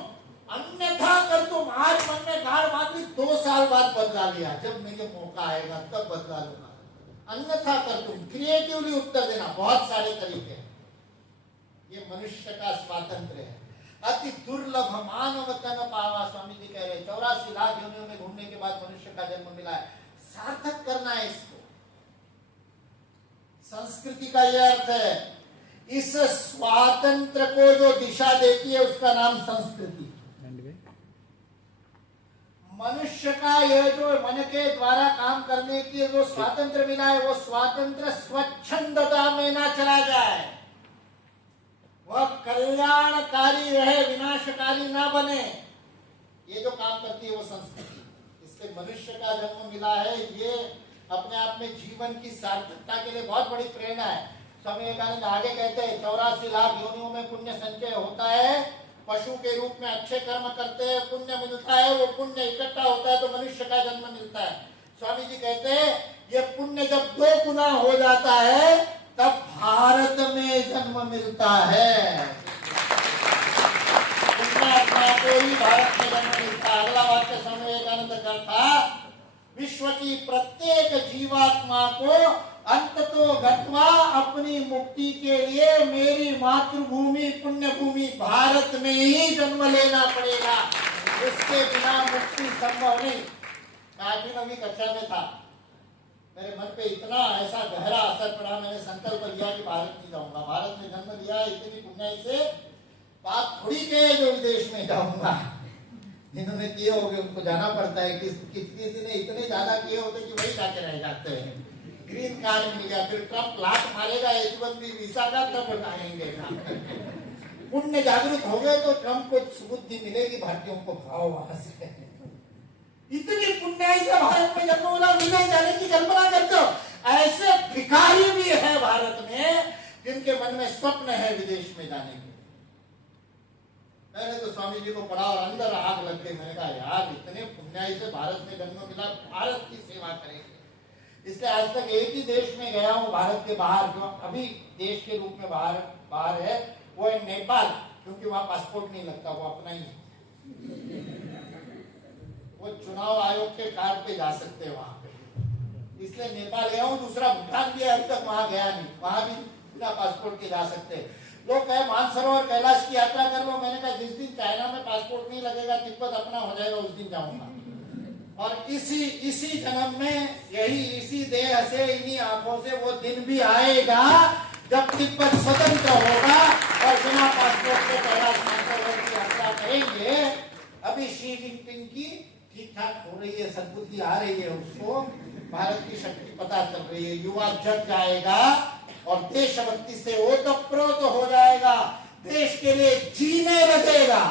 अन्यथा कर तुम, आज मन में गाड़ बांध ली, 2 साल बाद बदला लिया, जब मुझे मौका आएगा तब बदला लूंगा। अन्यथा कर तुम, क्रिएटिवली उत्तर देना, बहुत सारे तरीके हैं। ये मनुष्य का स्वातंत्र है। अति दुर्लभ मानव तन पावा, स्वामी जी कह रहे 84 लाख योनियों में घूमने के बाद मनुष्य का जन्म मिला है। सार्थक करना है इसको। संस्कृति का यह अर्थ है, इस स्वातंत्र को जो दिशा देती है उसका नाम संस्कृति। मनुष्य का यह जो मन के द्वारा काम करने की जो स्वातंत्र मिला है, वो स्वातंत्र स्वच्छंदता में ना चला जाए, वह कल्याणकारी रहे, विनाशकारी ना बने। ये जो काम करती है वो संस्कृति। इससे मनुष्य का जन्म मिला है, ये अपने आप में जीवन की सार्थकता के लिए बहुत बड़ी प्रेरणा है। स्वामी विवेकानंद आगे कहते हैं 84 लाख योनियों में पुण्य संचय होता है, पशु के रूप में अच्छे कर्म करते हैं, पुण्य मिलता है, वो पुण्य इकट्ठा होता है तो मनुष्य का जन्म मिलता है। स्वामी जी कहते हैं ये पुण्य जब 2 गुना हो जाता है तब भारत में जन्म मिलता है। पुण्यात्मा को ही भारत में जन्म मिलता है। अगला वाक्य स्वामी विवेकानंद का था, विश्व की प्रत्येक जीवात्मा को अंततो गत्वा अपनी मुक्ति के लिए मेरी मातृभूमि पुण्य भूमि भारत में ही जन्म लेना पड़ेगा, उसके बिना मुक्ति संभव नहीं। मैं 8वीं कक्षा में था, मेरे मन पे इतना ऐसा गहरा असर पड़ा, मैंने संकल्प लिया कि भारत नहीं जाऊंगा। भारत में जन्म लिया, इतनी पुण्य से बात थोड़ी के जो विदेश में जाऊंगा। जिन्होंने किए होंगे उनको जाना पड़ता है, किसी ने इतने ज्यादा किए होते कि वही जाके रह जाते हैं। ग्रीन कार्ड मिल गया, फिर ट्रम्प लात मारेगा H1B वीजा का, तब बताएंगे। पुण्य जागृत हो गए तो ट्रम्प को सुबुद्धि मिलेगी, भारतीयों को भाव वहां से। इतनी पुण्य से भारत में जन्म होला, विदेश जाने की कल्पना करते हो। ऐसे भिखारी भी है भारत में जिनके मन में स्वप्न है विदेश में जाने के। मैंने तो स्वामी जी को पढ़ा और अंदर आग लग गई। मैंने कहा यार इतने पुण्याई से भारत में जन्म मिला, भारत की सेवा करेंगे। इसलिए आज तक एक ही देश में गया हूँ भारत के बाहर, जो अभी देश के रूप में बाहर है, वो है नेपाल, क्योंकि वहां पासपोर्ट नहीं लगता, वो अपना ही है। वो चुनाव आयोग के कार्ड पे जा सकते हैं वहां पे, इसलिए नेपाल गया हूँ। दूसरा भूटान भी अभी तक वहां गया नहीं, वहां भी बिना पासपोर्ट के जा सकते हैं। लोग कहे मानसरोवर कैलाश की यात्रा कर लो, मैंने कहा जिस दिन चाइना में पासपोर्ट नहीं लगेगा, तिब्बत अपना हो जाएगा, उस दिन जाऊंगा। और इसी जन्म में इसी देह से, इन्हीं आंखों से वो दिन भी आएगा जब तिब्बत स्वतंत्र होगा और बिना पासपोर्ट के कैलाश मानसरोवर की यात्रा करेंगे। अभी शी जिनपिंग की ठीक ठाक हो रही है, सद्बुद्धि आ रही है, उसको भारत की शक्ति पता चल रही है। युवा जग जाएगा और देशभक्ति से ओतप्रोत हो जाएगा, देश के लिए जीने लगेगा,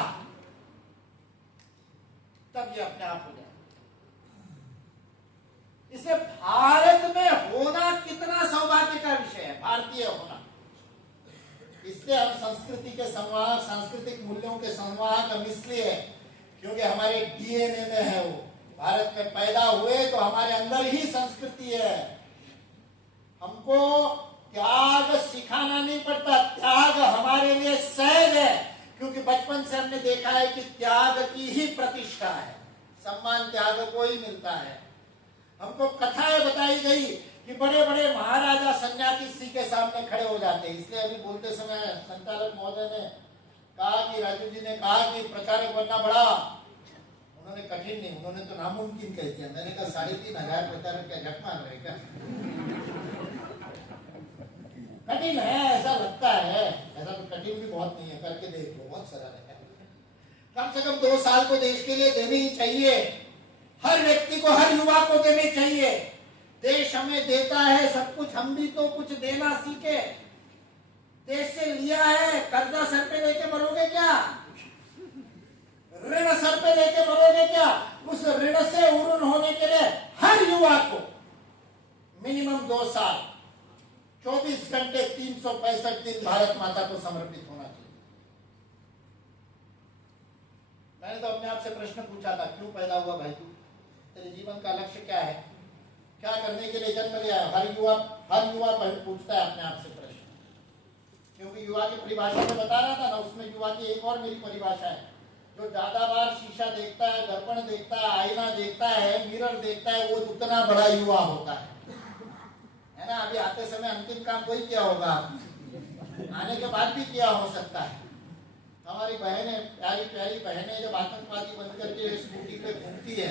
तब ये अपने आप हो जाएगा। इसे भारत में होना कितना सौभाग्य का विषय है, भारतीय होना। इसलिए हम संस्कृति के संवाहक, सांस्कृतिक मूल्यों के संवाहक हम इसलिए है क्योंकि हमारे डीएनए में है। वो भारत में पैदा हुए तो हमारे अंदर ही संस्कृति है। हमको त्याग सिखाना नहीं पड़ता, त्याग हमारे लिए सहज है, क्योंकि बचपन से हमने देखा है कि त्याग की ही प्रतिष्ठा है, सम्मान त्याग को ही मिलता है। हमको कथाएं बताई गई कि बड़े बड़े महाराजा सन्यासी के सामने खड़े हो जाते हैं। इसलिए अभी बोलते समय संचालक महोदय ने कहा कि राजू जी ने कहा कि प्रचारक बनना बड़ा, उन्होंने उन्होंने कठिन नहीं, उन्होंने तो नामुमकिन कह दिया। मैंने कहा 3,500 प्रचार क्या झक मार रहे क्या? कठिन है ऐसा लगता है, ऐसा तो कठिन भी बहुत नहीं है, करके देख लो, बहुत सरल है। कम से कम 2 साल तो देश के लिए देने ही चाहिए, हर व्यक्ति को, हर युवा को देने चाहिए। देश हमें देता है सब कुछ, हम भी तो कुछ देना सीखे। देश से लिया है, कर्जा सर पे लेके मरोगे क्या? ऋण सर पे लेके मरोगे क्या? उस ऋण से उरुन होने के लिए हर युवा को मिनिमम 2 साल 24 घंटे 365 दिन भारत माता को समर्पित होना चाहिए। मैंने तो अपने आप से प्रश्न पूछा था, क्यों पैदा हुआ भाई तू? तेरे जीवन का लक्ष्य क्या है? क्या करने के लिए जन्म लिया है? हर युवा पूछता है अपने आप से प्रश्न। क्योंकि युवा की परिभाषा में बता रहा था ना, उसमें युवा की एक और मेरी परिभाषा है, जो ज्यादा बार शीशा देखता है, दर्पण देखता है, आईना देखता है, मिरर देखता है, वो उतना बड़ा युवा होता है ना। अभी आते समय अंतिम काम वही किया होगा, आने के बाद भी किया हो सकता है। हमारी बहनें, प्यारी प्यारी बहनें जब आतंकवादी बन करके स्कूटी पे घूमती है,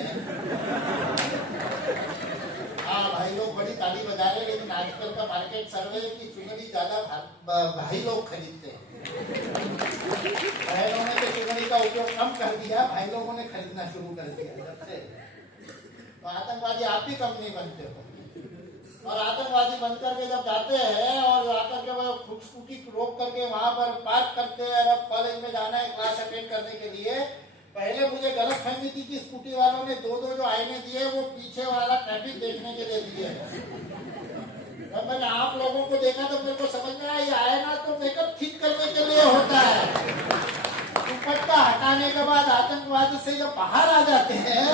हाँ भाई लोग बड़ी ताली बजा रहे, लेकिन आजकल का मार्केट सर्वे है कि चुनरी ज्यादा भाई लोग खरीदते हैं। बहनों ने तो चुनरी का उपयोग कम कर दिया, भाई लोगों ने खरीदना शुरू कर दिया जब से। तो आतंकवादी आप भी कम नहीं बनते हो। और आतंकवादी बन करके जब जाते हैं और आकर के वो स्कूटी रोक करके वहां पर पार्क करते हैं, अब कॉलेज में जाना है क्लास अटेंड करने के लिए, पहले मुझे गलत फहमी थी कि स्कूटी वालों ने 2-2 जो आईने दिए वो पीछे वाला ट्रैफिक देखने के लिए दिए। जब मैंने आप लोगों को देखा तो मेरे को समझ में आया, ये आईना तो मेकअप ठीक करने के लिए होता है। दुपट्टा हटाने के बाद आतंकवादी से जब बाहर आ जाते हैं,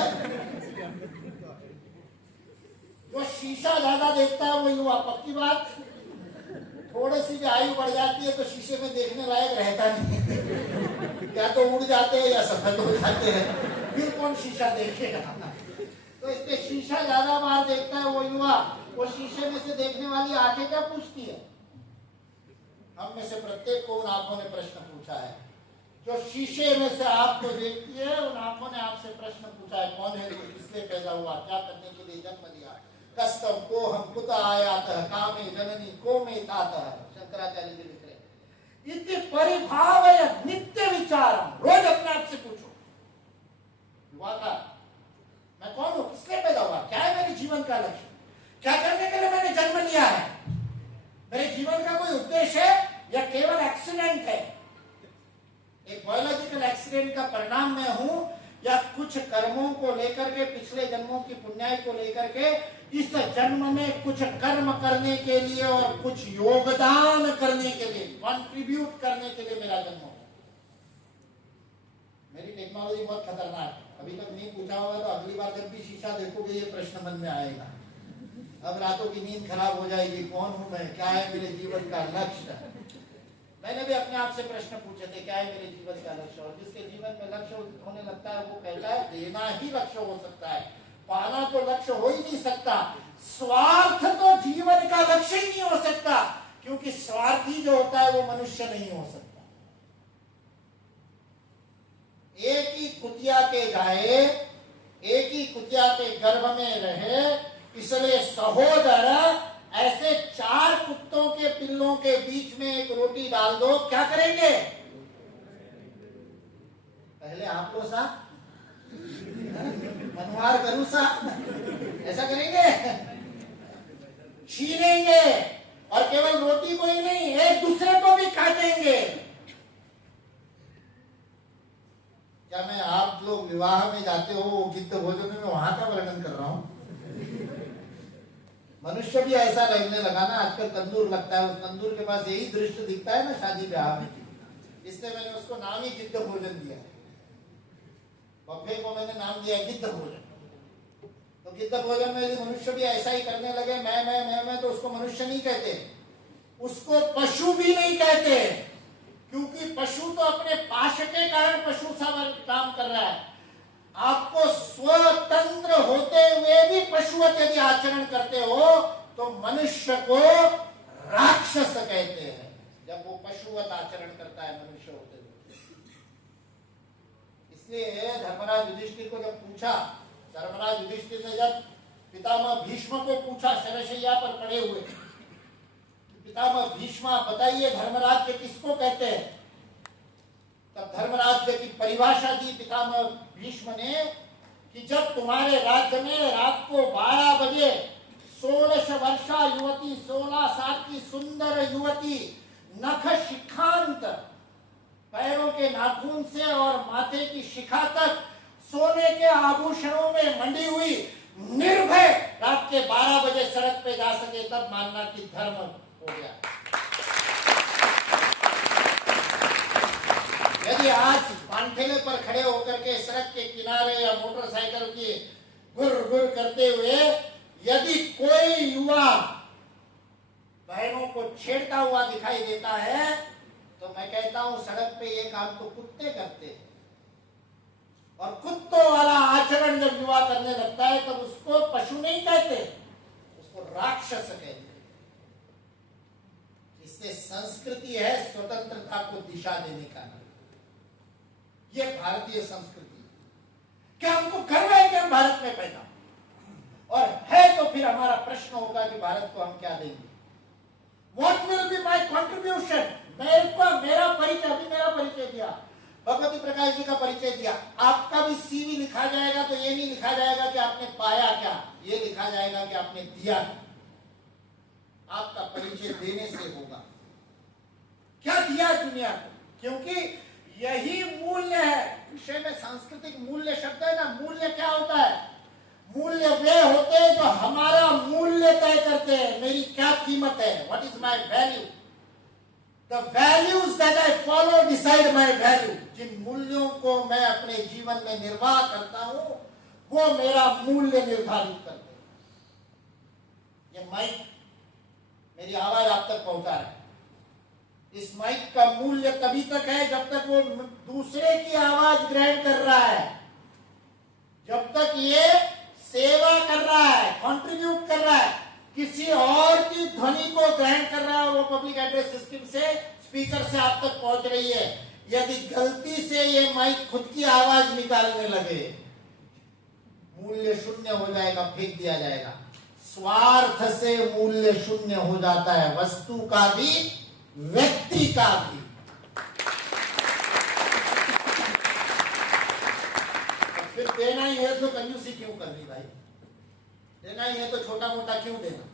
जो शीशा ज्यादा देखता है वो युवा, पक्की बात, थोड़ी सी भी आयु बढ़ जाती है तो शीशे में देखने लायक रहता नहीं, या तो उड़ जाते हैं या सफेद हो जाते हैं, फिर कौन शीशा देखेगा? तो इसलिए शीशा ज्यादा बार देखता है वो युवा। वो शीशे में से देखने वाली आंखें क्या पूछती है? हम में से प्रत्येक को उन आंखों ने प्रश्न पूछा है। जो शीशे में से आपको देखती है, उन आंखों ने आपसे प्रश्न पूछा है, कौन है तू, किसलिए पैदा हुआ, क्या करने के लिए जन्म लिया, कस्तम को हम कुत आयात कामे जननी को में तात। शंकराचार्य जी लिख रहे, इति परिभावय नित्य विचारम। रोज अपने आप से पूछो, युवा का मैं कौन हूं, किसलिए पैदा हुआ, क्या है मेरे जीवन का लक्ष्य, क्या करने के लिए मैंने जन्म लिया है, मेरे जीवन का कोई उद्देश्य है या केवल एक्सीडेंट है, एक बायोलॉजिकल एक्सीडेंट का परिणाम मैं हूं, या कुछ कर्मों को लेकर के, पिछले जन्मों की पुण्याई को लेकर के इस जन्म में कुछ कर्म करने के लिए और कुछ योगदान करने के लिए, कंट्रीब्यूट करने के लिए मेरा जन्म हो। मेरी टेक्नोलॉजी बहुत खतरनाक है, अभी तक नहीं पूछा होगा तो अगली बार जब भी शीशा देखोगे ये प्रश्न मन में आएगा। अब रातों की नींद खराब हो जाएगी, कौन हूं मैं, क्या है मेरे जीवन का लक्ष्य। मैंने भी अपने आप से प्रश्न पूछे थे, क्या है मेरे जीवन का लक्ष्य। और जिसके जीवन में लक्ष्य होने लगता है वो कहता है देना ही लक्ष्य हो सकता है, पाना तो लक्ष्य हो ही नहीं सकता। स्वार्थ तो जीवन का लक्ष्य ही नहीं हो सकता, क्योंकि स्वार्थी जो होता है वो मनुष्य नहीं हो सकता। एक ही कुतिया के गाये, एक ही कुतिया के गर्भ में रहे, इसलिए सहोदर ऐसे 4 कुत्तों के पिल्लों के बीच में एक रोटी डाल दो, क्या करेंगे? पहले आप लो सा, मनवार करूं सा, ऐसा करेंगे? छीनेंगे, और केवल रोटी को ही नहीं, एक दूसरे को भी काटेंगे। क्या मैं आप लोग विवाह में जाते हो गिद्ध भोजन में, वहां का वर्णन कर रहा हूं? मनुष्य भी ऐसा रहने लगा ना, आजकल तंदूर लगता है, उस तंदूर के पास यही दृश्य दिखता है ना शादी ब्याह में, इसलिए मैंने उसको नाम ही गिद्ध भोजन दिया। बफे को मैंने नाम दिया गिद्ध भोजन। तो गिद्ध भोजन में यदि मनुष्य भी ऐसा ही करने लगे, मैं, तो उसको मनुष्य नहीं कहते, उसको पशु भी नहीं कहते, क्योंकि पशु तो अपने पाश के कारण पशु सा काम कर रहा है। आपको स्वतंत्र होते हुए भी पशुवत यदि आचरण करते हो तो मनुष्य को राक्षस कहते हैं, जब वो पशुवत आचरण करता है मनुष्य होते हुए। इसलिए धर्मराज युधिष्ठिर को जब पूछा, धर्मराज युधिष्ठिर ने जब पितामह भीष्म को पूछा शरशैया पर पड़े हुए, पितामह भीष्म बताइए धर्मराज्य किसको कहते हैं, तब धर्मराज्य की परिभाषा दी पितामह भीष्म ने कि जब तुम्हारे राज्य में रात को 12 बजे 16 वर्षा युवती, 16 साल की सुंदर युवती नख शिखांत, पैरों के नाखून से और माथे की शिखा तक सोने के आभूषणों में मंडी हुई निर्भय रात के 12 बजे सड़क पे जा सके, तब मानना कि धर्म हो गया। यदि आज पानठेले पर खड़े होकर के सड़क के किनारे या मोटरसाइकिल की गुर गुर करते हुए यदि कोई युवा बहनों को छेड़ता हुआ दिखाई देता है, तो मैं कहता हूं सड़क पे ये काम तो कुत्ते करते हैं। और कुत्तों वाला आचरण जब युवा करने लगता है तब उसको पशु नहीं कहते, उसको राक्षस कहते। इससे संस्कृति है स्वतंत्रता को दिशा देने का नाम। ये भारतीय संस्कृति। क्या हमको गर्व है कि हम भारत में पैदा, और है तो फिर हमारा प्रश्न होगा कि भारत को हम क्या देंगे। What will be my contribution? मेरा परिचय, अभी मेरा परिचय दिया, भगवती प्रकाश जी का परिचय दिया। आपका भी सीवी लिखा जाएगा तो ये नहीं लिखा जाएगा कि आपने पाया क्या, ये लिखा जाएगा कि आपने दिया क्या। आपका परिचय देने से होगा, क्या दिया दुनिया को, क्योंकि यही मूल्य है। विषय में सांस्कृतिक मूल्य शब्द है ना, मूल्य क्या होता है? मूल्य वे होते हैं जो हमारा मूल्य तय करते हैं, मेरी क्या कीमत है, what is my value. The values that I follow decide my value. जिन मूल्यों को मैं अपने जीवन में निर्वाह करता हूं वो मेरा मूल्य निर्धारित करते हैं। ये माइक मेरी आवाज आप तक पहुंचा रहा है, इस माइक का मूल्य तभी तक है जब तक वो दूसरे की आवाज ग्रहण कर रहा है, जब तक ये सेवा कर रहा है, कंट्रीब्यूट कर रहा है, किसी और की ध्वनि को ग्रहण कर रहा है और वो पब्लिक एड्रेस सिस्टम से, स्पीकर से आप तक पहुंच रही है। यदि गलती से ये माइक खुद की आवाज निकालने लगे, मूल्य शून्य हो जाएगा, फेंक दिया जाएगा। स्वार्थ से मूल्य शून्य हो जाता है, वस्तु का भी व्यक्ति का भी। फिर देना ही है तो कंजूसी क्यों करनी भाई, देना ही है तो छोटा मोटा क्यों देना।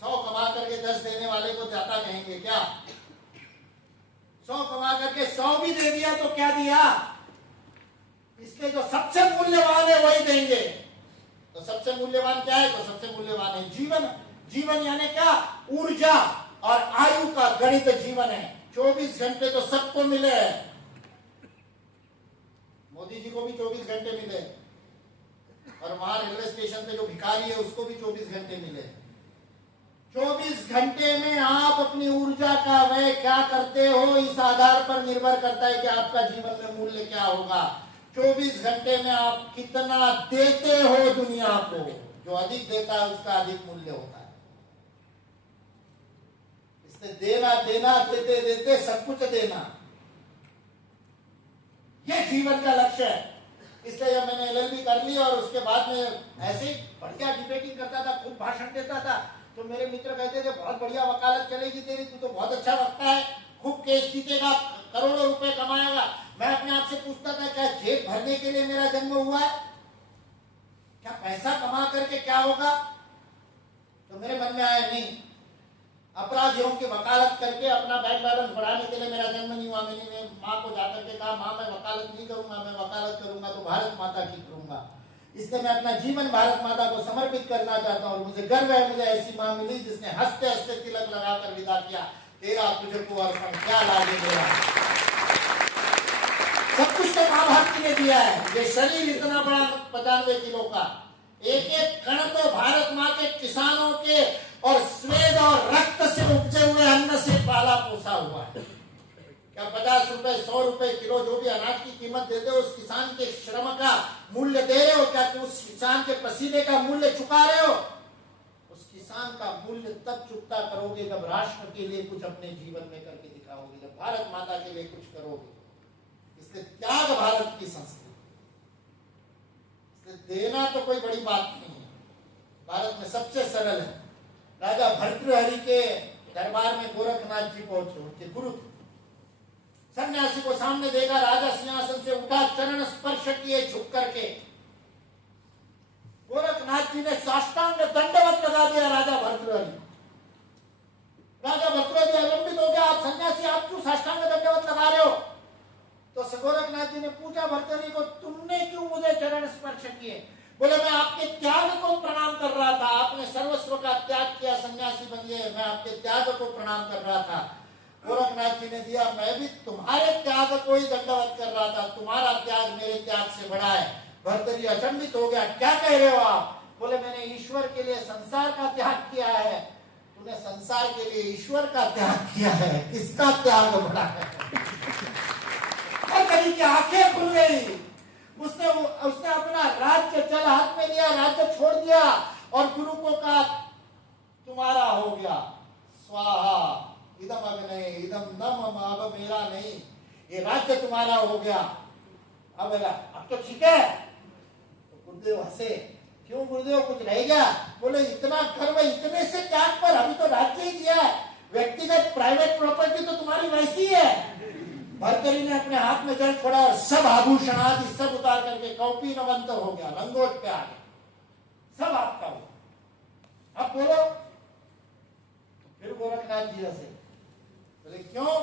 100 कमा करके 10 देने वाले को ज्यादा कहेंगे क्या? 100 कमा करके 100 भी दे दिया तो क्या दिया? इसलिए जो सबसे मूल्यवान है वही देंगे। तो सबसे मूल्यवान क्या है? तो सबसे मूल्यवान है जीवन। जीवन यानी क्या? ऊर्जा और आयु का गणित जीवन है। 24 घंटे तो सबको मिले हैं, मोदी जी को भी 24 घंटे मिले, और वहां रेलवे स्टेशन पे जो भिखारी है उसको भी 24 घंटे मिले। 24 घंटे में आप अपनी ऊर्जा का व्यय क्या करते हो, इस आधार पर निर्भर करता है कि आपका जीवन में मूल्य क्या होगा। 24 घंटे में आप कितना देते हो दुनिया को, जो अधिक देता है उसका अधिक मूल्य होता है। इसलिए देना देना, देते देते सब कुछ देना, ये जीवन का लक्ष्य है। इसलिए जब मैंने LLB कर ली और उसके बाद में ऐसे ही बढ़िया डिबेटिंग करता था, खूब भाषण देता था, तो मेरे मित्र कहते थे बहुत बढ़िया वकालत चलेगी तेरी, तू तो बहुत अच्छा वक्ता है, खूब केस जीतेगा, करोड़ों रुपए कमाएगा। मैं अपने आप से पूछता था क्या जेब भरने के लिए मेरा जन्म हुआ है? क्या पैसा कमा करके क्या होगा? तो मेरे मन में आया नहीं, अपराधियों की वकालत करके अपना बैंक बैलेंस बढ़ाने के लिए मेरा जन्म नहीं हुआ। मैंने मेरी माँ को जाकर के कहा, माँ मैं वकालत नहीं करूंगा, मैं वकालत करूंगा तो भारत माता की करूंगा। इसलिए मैं अपना जीवन भारत माता को समर्पित करना चाहता हूँ। और मुझे गर्व है, मुझे ऐसी माँ मिली जिसने हंसते हंसते तिलक लगाकर विदा किया, तेरा तुझको अर्पण क्या लागे मेरा। सब कुछ तो माँ भारती ने दिया है। ये शरीर इतना बड़ा 95 किलो का, एक एक कण तो भारत माँ के किसानों के और स्वेद और रक्त से उपजे हुए अन्न से पाला पोसा हुआ है। क्या 50 रुपए 100 रुपए किलो जो भी अनाज की कीमत देते हो, उस किसान के श्रम का मूल्य दे रहे हो? क्या उस किसान के पसीने का मूल्य चुका रहे हो? उस किसान का मूल्य तब चुकता करोगे जब राष्ट्र के लिए कुछ अपने जीवन में करके दिखाओगे, जब भारत माता के लिए कुछ करोगे। इसलिए त्याग भारत की संस्कृति, इसलिए देना तो कोई बड़ी बात नहीं है, भारत में सबसे सरल है। राजा भर्तृहरि के दरबार में गोरखनाथ जी पहुंचे, उनके गुरु थे। सन्यासी को सामने देखा, राजा सिंहासन से उठा, चरण स्पर्श किए झुक करके। गोरखनाथ जी ने साष्टांग दंडवत लगा दिया राजा भर्तृहरि। राजा भर्तृहरि आलंबित हो गया, आप सन्यासी, आप क्यों साष्टांग दंडवत लगा रहे हो? तो गोरखनाथ जी ने पूछा भर्तृहरि को, तुमने क्यों मुझे चरण स्पर्श किए? बोले, मैं आपके त्याग को प्रणाम कर रहा था, आपने सर्वस्व का त्याग किया, सन्यासी बन गए, मैं आपके त्याग को प्रणाम कर रहा था। गोरखनाथ जी ने दिया, मैं भी तुम्हारे त्याग को ही दंडवत कर रहा था, तुम्हारा त्याग मेरे त्याग से बड़ा है। भर्तृहरि अचंभित हो गया, क्या कह रहे हो आप? बोले, मैंने ईश्वर के लिए संसार का त्याग किया है, तूने संसार के लिए ईश्वर का त्याग किया है, किसका त्याग बड़ा है? भर्तृहरि की आंखें खुल गई। उसने अपना राज्य जल हाथ में लिया, राज्य छोड़ दिया और गुरु को कहा, तुम्हारा हो गया, स्वाहा, इदम अभिनय, इदम न मम, अब मेरा नहीं, ये राज्य तुम्हारा हो गया। अब तो ठीक है। तो गुरुदेव हंसे, क्यों गुरुदेव, कुछ रह गया? बोले, इतना गर्व, इतने से त्याग पर अभी तो राज्य ही दिया है, व्यक्तिगत प्राइवेट प्रॉपर्टी तो तुम्हारी वैसी है। भर्तृहरि ने अपने हाथ में जल छोड़ा और सब आभूषण आदि सब उतार करके कौपीनवंत हो गया, लंगोट पे आ गया, सब आपका हुआ। अब बोलो। फिर गोरखनाथ जी हंसे, बोले, क्यों?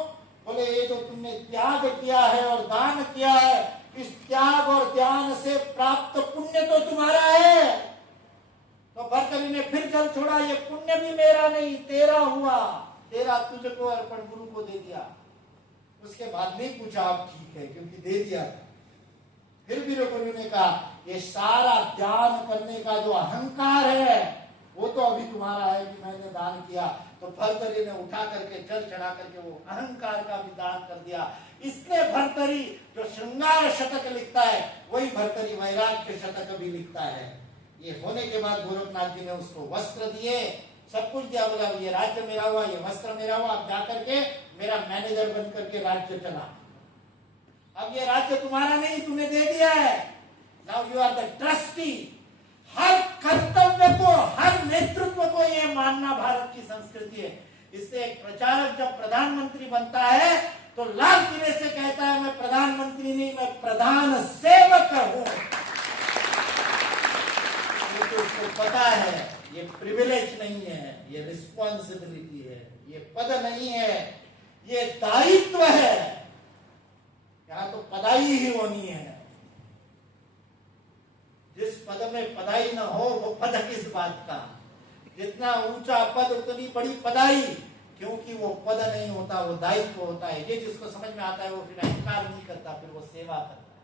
बोले, ये जो तुमने त्याग किया है और दान किया है, इस त्याग और दान से प्राप्त पुण्य तो तुम्हारा है। तो भर्तृहरि ने फिर जल छोड़ा, ये पुण्य भी मेरा नहीं, तेरा हुआ, तेरा तुझको अर्पण, गुरु को दे दिया। उसके बाद नहीं पूछा, आप ठीक है, क्योंकि दे दिया था। फिर भी गुरु ने कहा, ये सारा दान करने का जो अहंकार है वो तो अभी तुम्हारा है कि मैंने दान किया। तो भर्तृहरि ने उठा करके जल चढ़ा करके वो अहंकार का भी दान कर दिया। इसलिए भर्तृहरि जो श्रृंगार शतक लिखता है, वही भर्तृहरि वैराग्य शतक भी लिखता है। ये होने के बाद गोरखनाथ जी ने उसको वस्त्र दिए, सब कुछ दिया, बोला, ये राज्य मेरा हुआ, ये वस्त्र मेरा हुआ, आप जाकर के मेरा मैनेजर बन करके राज्य चला। अब ये राज्य तुम्हारा नहीं, तूने दे दिया है, now you are the trustee. हर कर्तव्य को, हर नेतृत्व को ये मानना भारत की संस्कृति है। इससे एक प्रचारक जब प्रधानमंत्री बनता है तो लाल किले से कहता है, मैं प्रधानमंत्री नहीं, मैं प्रधान सेवक हूं। तो उसको पता है ये प्रिविलेज नहीं है, ये रिस्पॉन्सिबिलिटी है, ये पद नहीं है, ये दायित्व है। यहां तो पदाई ही होनी है। जिस पद में पदाई ना हो वो पद किस बात का? जितना ऊंचा पद उतनी बड़ी पदाई, क्योंकि वो पद नहीं होता, वो दायित्व होता है। ये जिसको समझ में आता है वो फिर अहंकार नहीं करता, फिर वो सेवा करता है,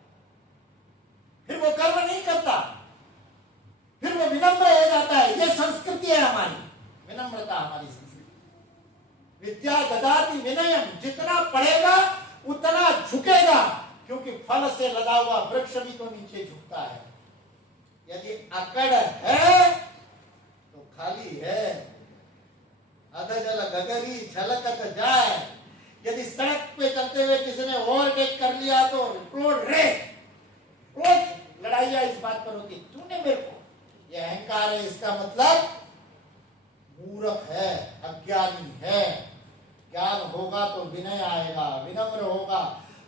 फिर वो कर्म नहीं करता, फिर वो विनम्र हो जाता है। ये संस्कृति है हमारी, विनम्रता हमारी संस्कृति। विद्या ददाति विनयम, जितना पढ़ेगा उतना झुकेगा, क्योंकि फल से लदा हुआ वृक्ष भी तो नीचे झुकता है। यदि अकड़ है तो खाली है, अधजल गगरी झलकत जाए। यदि सड़क पे चलते हुए किसी ने ओवरटेक कर लिया तो रोड रेस, रोज लड़ाइयां इस बात पर होती, तूने मेरे को, ये अहंकार है। इसका मतलब मूर्ख है, अज्ञानी है। ज्ञान होगा तो विनय आएगा, विनम्र होगा।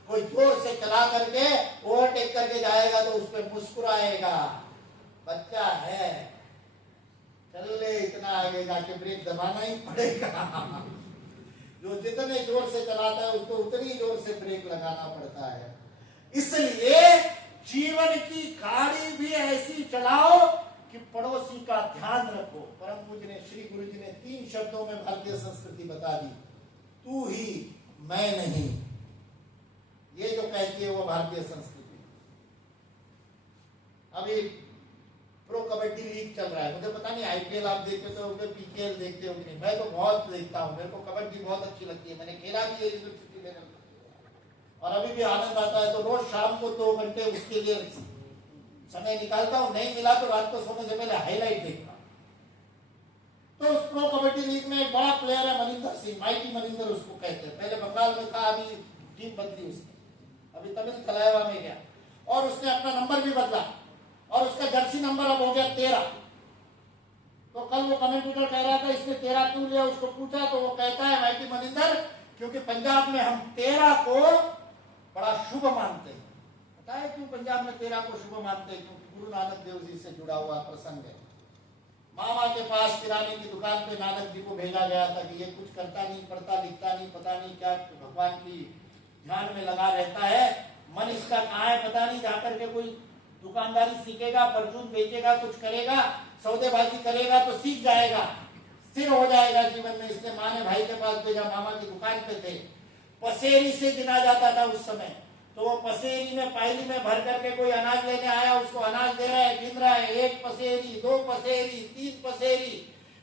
कोई जोर से चला करके ओवरटेक करके जाएगा तो उस पर मुस्कुराएगा, बच्चा है, चल ले, इतना आगे जाके ब्रेक दबाना ही पड़ेगा। जो जितने जोर से चलाता है उसको उतनी जोर से ब्रेक लगाना पड़ता है। इसलिए जीवन की गाड़ी भी ऐसी चलाओ कि पड़ोसी का ध्यान रखो। परम पूज्य ने, श्री गुरु जी ने 3 शब्दों में भारतीय संस्कृति बता दी, तू ही, मैं नहीं। ये जो कहती है वो भारतीय संस्कृति। अभी प्रो कबड्डी लीग चल रहा है, मुझे पता नहीं आईपीएल आप देखते हो, पीकेएल देखते हो कि नहीं। मैं तो बहुत देखता हूँ, मेरे को कबड्डी बहुत अच्छी लगती है, मैंने खेला भी है यूनिवर्सिटी लेवल पर, और अभी भी आनंद आता है। तो रोज शाम को 2 घंटे उसके लिए समय निकालता हूँ, नहीं मिला तो रात को सोने से पहले हाईलाइट देखता हूँ। तो उस प्रो कबड्डी लीग में एक बड़ा प्लेयर है मनिंदर सिंह, माइटी मनिंदर उसको कहते हैं। पहले बंगाल में था, अभी टीम बदली उसकी। अभी तमिल थलाइवा में गया और उसने अपना नंबर भी बदला और उसका जर्सी नंबर अब हो गया 13। तो कल वो कमेंटेटर कह रहा था इसने 13 क्यों लिया, उसको पूछा तो वो कहता है भाई की मनिंदर, क्योंकि पंजाब में हम 13 को बड़ा शुभ मानते हैं। पता है क्यों पंजाब में 13 को शुभ मानते हैं? क्योंकि गुरु नानक देव जी से जुड़ा हुआ प्रसंग है। मामा के पास किराने की दुकान पे नानक जी को भेजा गया था कि ये कुछ करता नहीं, पढ़ता लिखता नहीं, पता नहीं क्या भगवान की ध्यान में लगा रहता है, मन इसका कहाँ है पता नहीं, जाकर के कोई दुकानदारी सीखेगा, परचून बेचेगा, कुछ करेगा, सौदेबाजी करेगा तो सीख जाएगा, स्थिर हो जाएगा जीवन में। इसलिए माँ ने भाई के पास भेजा, मामा की दुकान पे थे, पसेरी से गिना जाता था उस समय। तो वो पसेरी में पायली में भर करके कोई अनाज लेने आया, उसको अनाज दे रहा है, गिन रहा है, 1 पसेरी, 2 पसेरी, 3 पसेरी,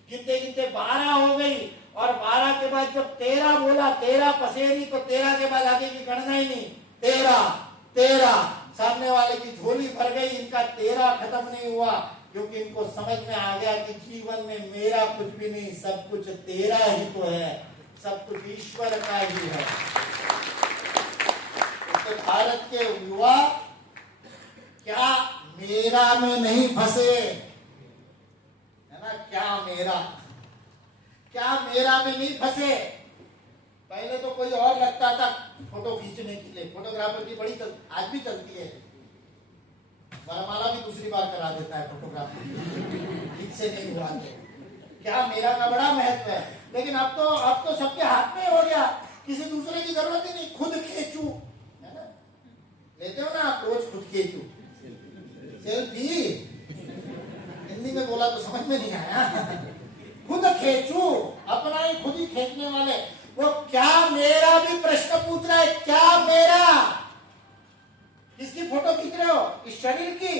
गिनते गिनते 12 हो गई। और 12 के बाद जब 13 बोला, 13 पसेरी, तो 13 के बाद आगे की गणना ही नहीं, 13। सामने वाले की झोली भर गई, इनका 13 खत्म नहीं हुआ, क्योंकि इनको समझ में आ गया कि जीवन में मेरा कुछ भी नहीं, सब कुछ तेरा ही तो है, सब कुछ ईश्वर का ही है। तो भारत के युवा क्या मेरा में नहीं फंसे, है ना, क्या मेरा में नहीं फंसे। पहले तो कोई और लगता था फोटो खींचने के लिए, फोटोग्राफर की बड़ी आज भी चलती है, वरमाला भी दूसरी बार करा देता है फोटोग्राफर, ठीक से नहीं हुआ तो क्या मेरा का बड़ा महत्व है। लेकिन अब तो सबके हाथ में हो गया, किसी दूसरे की जरूरत ही नहीं, खुद खींचू, है ना, लेते हो ना आप रोज खुद खींचू सेल्फी, हिंदी में बोला तो समझ में नहीं आया, खुद खींचू, अपना ही खुद ही खींचने वाले। वो क्या मेरा भी प्रश्न पूछ रहा है, क्या मेरा, किसकी फोटो खींच रहे हो, इस शरीर की?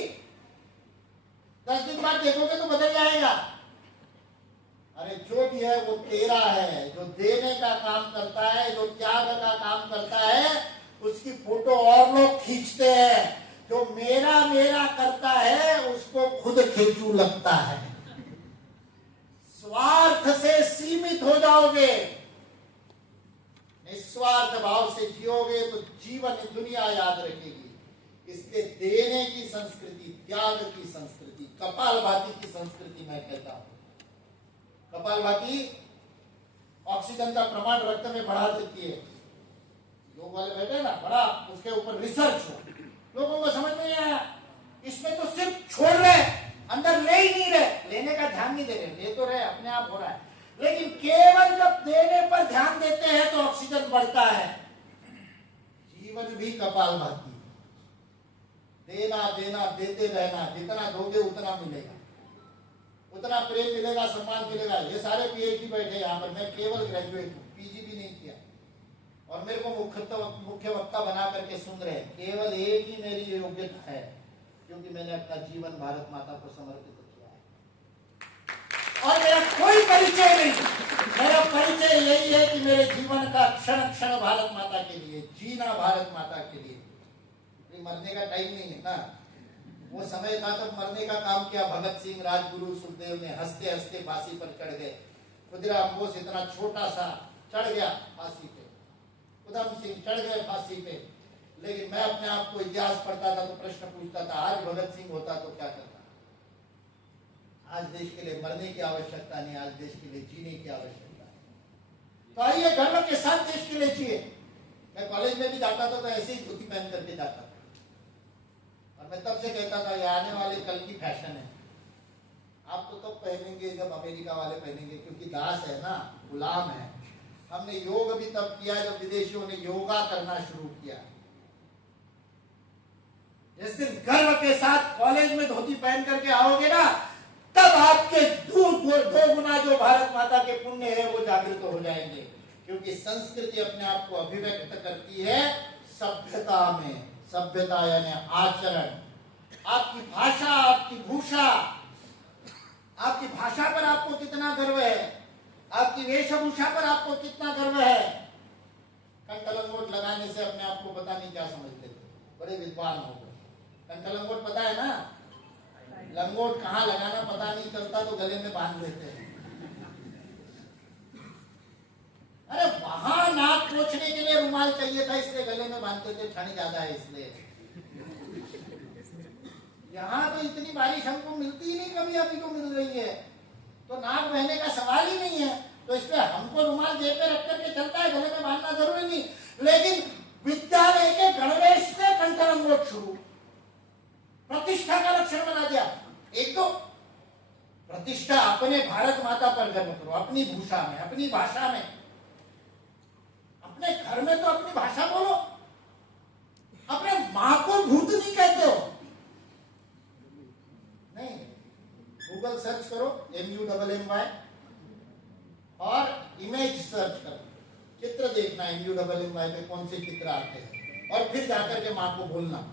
10 दिन बाद देखोगे तो बदल जाएगा। अरे जो भी है वो तेरा है, जो देने का काम करता है, जो त्याग का काम करता है, उसकी फोटो और लोग खींचते हैं। जो मेरा मेरा करता है उसको खुद खींचू लगता है। स्वार्थ से सीमित हो जाओगे, निस्वार्थ भाव से जियोगे तो जीवन दुनिया याद रखेगी। इसके देने की संस्कृति, त्याग की संस्कृति, कपालभाति की संस्कृति मैं कहता हूं। कपालभाति ऑक्सीजन का प्रमाण रक्त में बढ़ा देती है। लोग वाले बैठे ना, बड़ा उसके ऊपर रिसर्च हो, लोगों को समझ नहीं आया। इसमें तो सिर्फ छोड़ रहे, अंदर ले ही नहीं रहे, लेने का ध्यान नहीं दे रहे, ले तो रहे, अपने आप हो रहा है, लेकिन केवल जब देने पर ध्यान देते हैं तो ऑक्सीजन बढ़ता है। जीवन भी कपालभाति, देना देना देते रहना, जितना दोगे उतना मिलेगा, उतना प्रेम मिलेगा, सम्मान मिलेगा। ये सारे पीएचडी बैठे यहाँ पर, मैं केवल ग्रेजुएट हूँ, पीजी भी नहीं किया, और मेरे को मुख्य वक्ता बना करके सुन रहे हैं। केवल एक ही मेरी योग्यता है, क्योंकि मैंने अपना जीवन भारत माता को समर्पित किया है, और मेरा कोई परिचय नहीं। मेरा परिचय यही है कि मेरे जीवन का क्षण क्षण भारत माता के लिए जीना, भारत माता के लिए। मरने का टाइम नहीं है ना, वो समय था तब मरने का काम किया। भगत सिंह, राजगुरु, सुखदेव ने हंसते हंसते फांसी पर चढ़ गए। खुदीराम बोस इतना छोटा सा चढ़ गया फांसी पे, उधम सिंह चढ़ गए फांसी पे। लेकिन मैं अपने आप को इतिहास पढ़ता था तो प्रश्न पूछता था, आज भगत सिंह होता तो क्या करता? आज देश के लिए मरने की आवश्यकता नहीं, आज देश के लिए जीने की आवश्यकता है। तो आइए गर्व के साथ देश के लिए जिए। मैं कॉलेज में भी जाता था तो ऐसे ही धोती पहन करके जाता था, और मैं तब से कहता था ये आने वाले कल की फैशन है। आप तो तब पहनेंगे जब अमेरिका वाले पहनेंगे, क्योंकि दास है ना, गुलाम है। हमने योग भी तब किया जब विदेशियों ने योगा करना शुरू किया। जिस दिन गर्व के साथ कॉलेज में धोती पहन करके आओगे ना, तब आपके दो गुना जो भारत माता के पुण्य है वो जागृत हो जाएंगे। क्योंकि संस्कृति अपने आप को अभिव्यक्त करती है सभ्यता में। सभ्यता यानी आचरण, आपकी भाषा, आपकी भूषा, आपकी भाषा पर आपको कितना गर्व है, आपकी वेशभूषा पर आपको कितना गर्व है। कंठलंगोट लगाने से अपने आप को पता नहीं क्या समझते थे, बड़े विद्वान हो गए। कंठलंगोट पता है ना, लंगोट कहाँ लगाना पता नहीं चलता तो गले में बांध लेते हैं। अरे वहां नाक पोंछने के लिए रुमाल चाहिए था, इसलिए गले में बांधते थे, ठंड ज्यादा है इसलिए। यहाँ तो इतनी बारिश हमको मिलती ही नहीं, कभी अभी को मिल रही है, तो नाक बहने का सवाल ही नहीं है। तो इसलिए हमको रुमाल जेब में रख करके चलता है, गले में बांधना जरूरी नहीं। लेकिन विद्यालय के गणवेश से कंठरंगोट शुरू, प्रतिष्ठा का लक्षण बना दिया। एक तो प्रतिष्ठा, अपने भारत माता पर गर्व करो, अपनी भूषा में, अपनी भाषा में। अपने घर में तो अपनी भाषा बोलो, अपने मां को भूतनी कहते हो नहीं। गूगल सर्च करो MUMMY और इमेज सर्च करो, चित्र देखना MUMMY पे कौन से चित्र आते हैं, और फिर जाकर के मां को बोलना।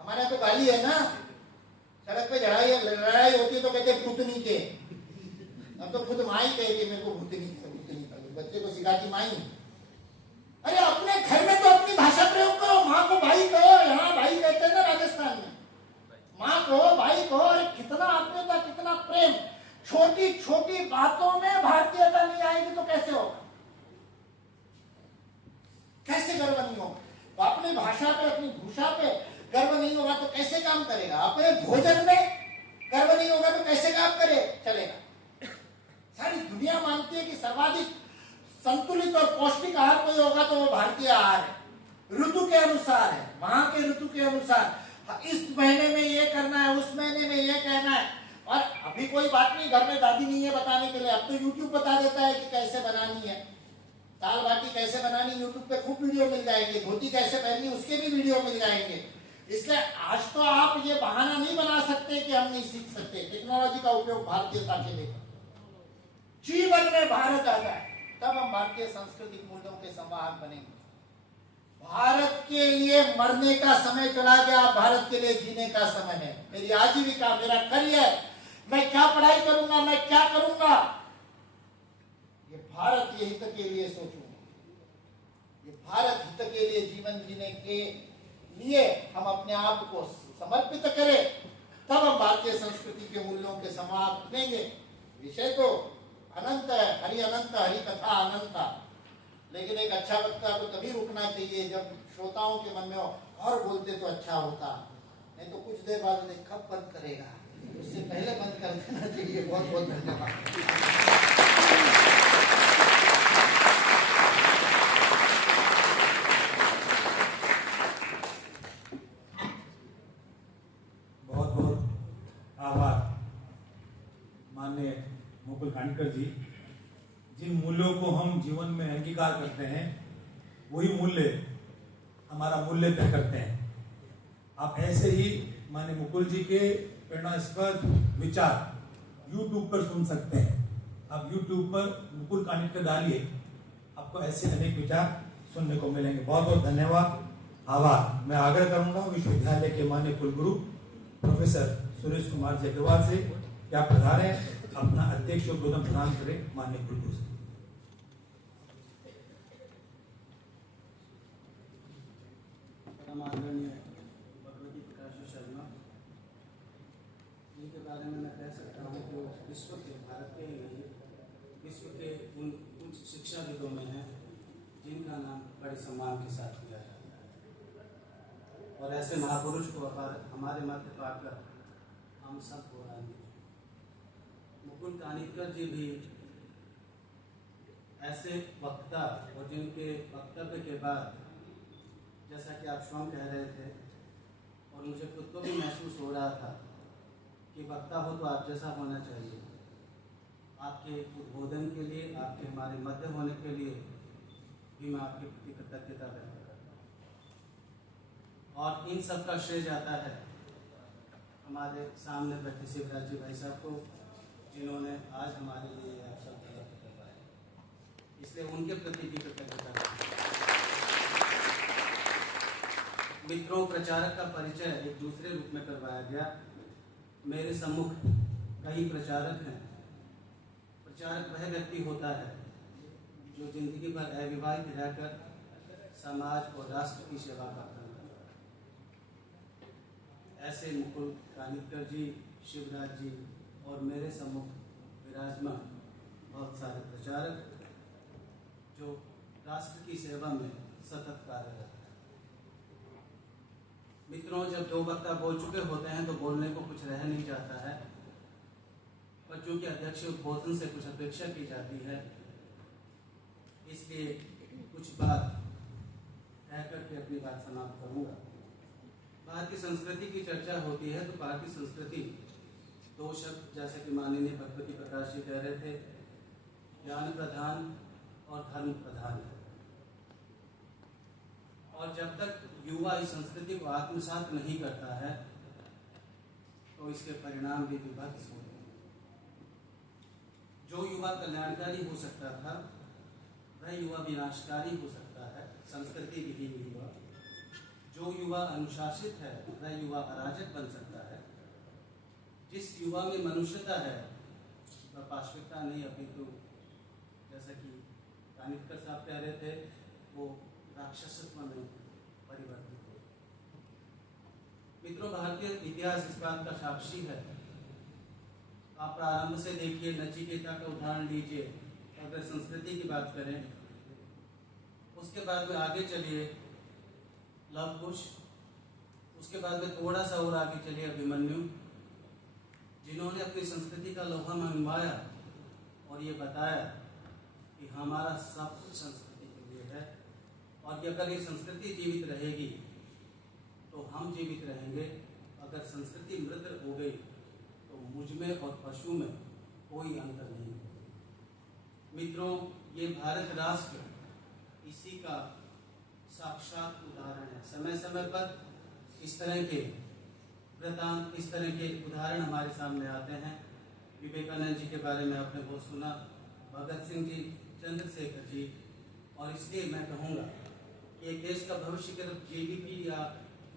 हमारे यहाँ तो गाली है ना, सड़क पे लड़ाई होती है तो कहते भूतनी के। अब तो खुद माँ ही कह रही मेरे को भूतनी बच्चे को सिखाती माँ ही। अरे अपने घर में तो अपनी भाषा प्रयोग करो, माँ को भाई कहो, यहाँ भाई कहते हैं ना राजस्थान में, माँ कहो, भाई कहो। अरे कितना आत्मीयता, कितना प्रेम। छोटी छोटी बातों में भारतीयता नहीं आएगी तो कैसे होगा, कैसे गर्व नहीं होगा। तो अपनी भाषा पे, अपनी भूषा पे गर्व नहीं होगा तो कैसे काम करेगा। अपने भोजन में गर्व नहीं होगा तो कैसे काम चलेगा। सारी दुनिया मानती है कि सर्वाधिक संतुलित और पौष्टिक आहार कोई होगा तो वो भारतीय आहार है, ऋतु के अनुसार है, वहां के ऋतु के अनुसार। इस महीने में ये करना है, उस महीने में ये कहना है। और अभी कोई बात नहीं, घर में दादी नहीं है बताने के लिए, अब तो YouTube बता देता है कि कैसे बनानी है। दाल बाटी कैसे बनानी, YouTube पे खूब वीडियो मिल जाएंगे। धोती कैसे पहननी, उसके भी वीडियो मिल जाएंगे। इसलिए आज तो आप ये बहाना नहीं बना सकते कि हम नहीं सीख सकते। टेक्नोलॉजी का उपयोग भारतीयता के लिए, जीवन में भारत आ जाए तब हम भारतीय सांस्कृतिक मूल्यों के संवाहक बनेंगे। भारत के लिए मरने का समय चला गया, भारत के लिए जीने का समय है। मेरी आजीविका, मेरा करियर, मैं क्या पढ़ाई करूंगा, मैं क्या करूंगा, ये भारत के हित के लिए सोचूंगा। ये भारत हित के लिए जीवन जीने के लिए हम अपने आप को समर्पित करें, तब हम भारतीय संस्कृति के मूल्यों के संवाहक बनेंगे। विषय तो अनंत है, हरि अनंत, हरि कथा अनंता। लेकिन एक अच्छा वक्ता को तभी रुकना चाहिए जब श्रोताओं के मन में हो, और बोलते तो अच्छा होता, नहीं तो कुछ देर बाद कब बंद करेगा, उससे पहले बंद कर देना चाहिए। बहुत बहुत धन्यवाद। बहुत बहुत आभार माननीय मुकुल कानिटकर जी। जिन मूल्यों को हम जीवन में अंगीकार करते हैं, वही मूल्य हमारा मूल्य तय करते हैं। आप ऐसे ही माननीय मुकुल जी के प्रेरणास्पद विचार YouTube पर सुन सकते हैं। आप YouTube पर मुकुल कानिटकर डालिए, आपको ऐसे अनेक विचार सुनने को मिलेंगे। बहुत बहुत धन्यवाद, आभार। मैं आग्रह करूंगा विश्वविद्यालय के माननीय कुलगुरु प्रोफेसर सुरेश कुमार जी अग्रवाल से कि आप पधारें, अपना अध्यक्ष उद्बोधन प्रदान करें माननीय कुलगुरु से। आदरणीय भगवती प्रकाश शर्मा जिनके बारे में मैं कह सकता हूँ कि विश्व के, भारत के ही नहीं, विश्व के उन उच्च शिक्षाविदों में हैं जिनका नाम बड़े सम्मान के साथ लिया जाता है। और ऐसे महापुरुष को हमारे मध्य पाकर हम सब गौरवान्वित। मुकुल कानिटकर जी भी ऐसे वक्ता, और जिनके वक्तव्य के बाद, जैसा कि आप स्वयं कह रहे थे और मुझे खुद को भी महसूस हो रहा था कि वक्ता हो तो आप जैसा होना चाहिए। आपके उद्बोधन के लिए, आपके हमारे मध्य होने के लिए भी मैं आपके प्रति कृतज्ञता व्यक्त करता हूँ। और इन सब का श्रेय जाता है हमारे सामने बैठे शिवराज जी भाई साहब को, जिन्होंने आज हमारे लिए अवसर उपलब्ध करवाया। इसलिए उनके प्रति भी कृतज्ञता। मित्रों, प्रचारक का परिचय एक दूसरे रूप में करवाया गया। मेरे सम्मुख कई प्रचारक हैं। प्रचारक वह व्यक्ति होता है जो जिंदगी भर अविवाहित रहकर समाज और राष्ट्र की सेवा करता है। ऐसे मुकुल कानिटकर जी, शिवराज जी और मेरे सम्मुख विराजमान बहुत सारे प्रचारक जो राष्ट्र की सेवा में सतत कार्यरत है। मित्रों, जब दो वक्ता बोल चुके होते हैं तो बोलने को कुछ रह नहीं जाता है, पर चूंकि अध्यक्ष उद्बोधन से कुछ अपेक्षा की जाती है, इसलिए कुछ बात कह करके अपनी बात समाप्त करूंगा। भारतीय संस्कृति की चर्चा होती है तो भारतीय संस्कृति दो शब्द, जैसे कि माननीय भगवती प्रकाश जी कह रहे थे, ज्ञान प्रधान और धर्म प्रधान है। और जब तक युवा इस संस्कृति को आत्मसात नहीं करता है तो इसके परिणाम भी विभत्स होते हैं। जो युवा कल्याणकारी हो सकता था वह युवा विनाशकारी हो सकता है, संस्कृति विहीन युवा। जो युवा अनुशासित है वह युवा अराजक बन सकता है। जिस युवा में मनुष्यता है वह पाशविकता नहीं, अपितु जैसा कि कानिटकर साहब कह रहे थे, वो राक्षसत्व में परिवर्तित हो। मित्रों, भारतीय इतिहास इस बात का साक्षी है। आप प्रारंभ से देखिए, नचिकेता का उदाहरण लीजिए, अगर संस्कृति की बात करें, उसके बाद में आगे चलिए लव कुश, उसके बाद में थोड़ा सा और आगे चलिए अभिमन्यु, जिन्होंने अपनी संस्कृति का लोहा मनवाया और ये बताया कि हमारा सब कुछ संस्कृति के लिए है, और कि अगर ये संस्कृति जीवित रहेगी तो हम जीवित रहेंगे। अगर संस्कृति मृत हो गई तो मुझ में और पशु में कोई अंतर नहीं है। मित्रों, ये भारत राष्ट्र इसी का साक्षात उदाहरण है। समय समय पर इस तरह के वृतांत, इस तरह के उदाहरण हमारे सामने आते हैं। विवेकानंद जी के बारे में आपने बहुत सुना, भगत सिंह जी, चंद्रशेखर जी, और इसलिए मैं कहूँगा कि एक देश का भविष्य केवल जीडीपी या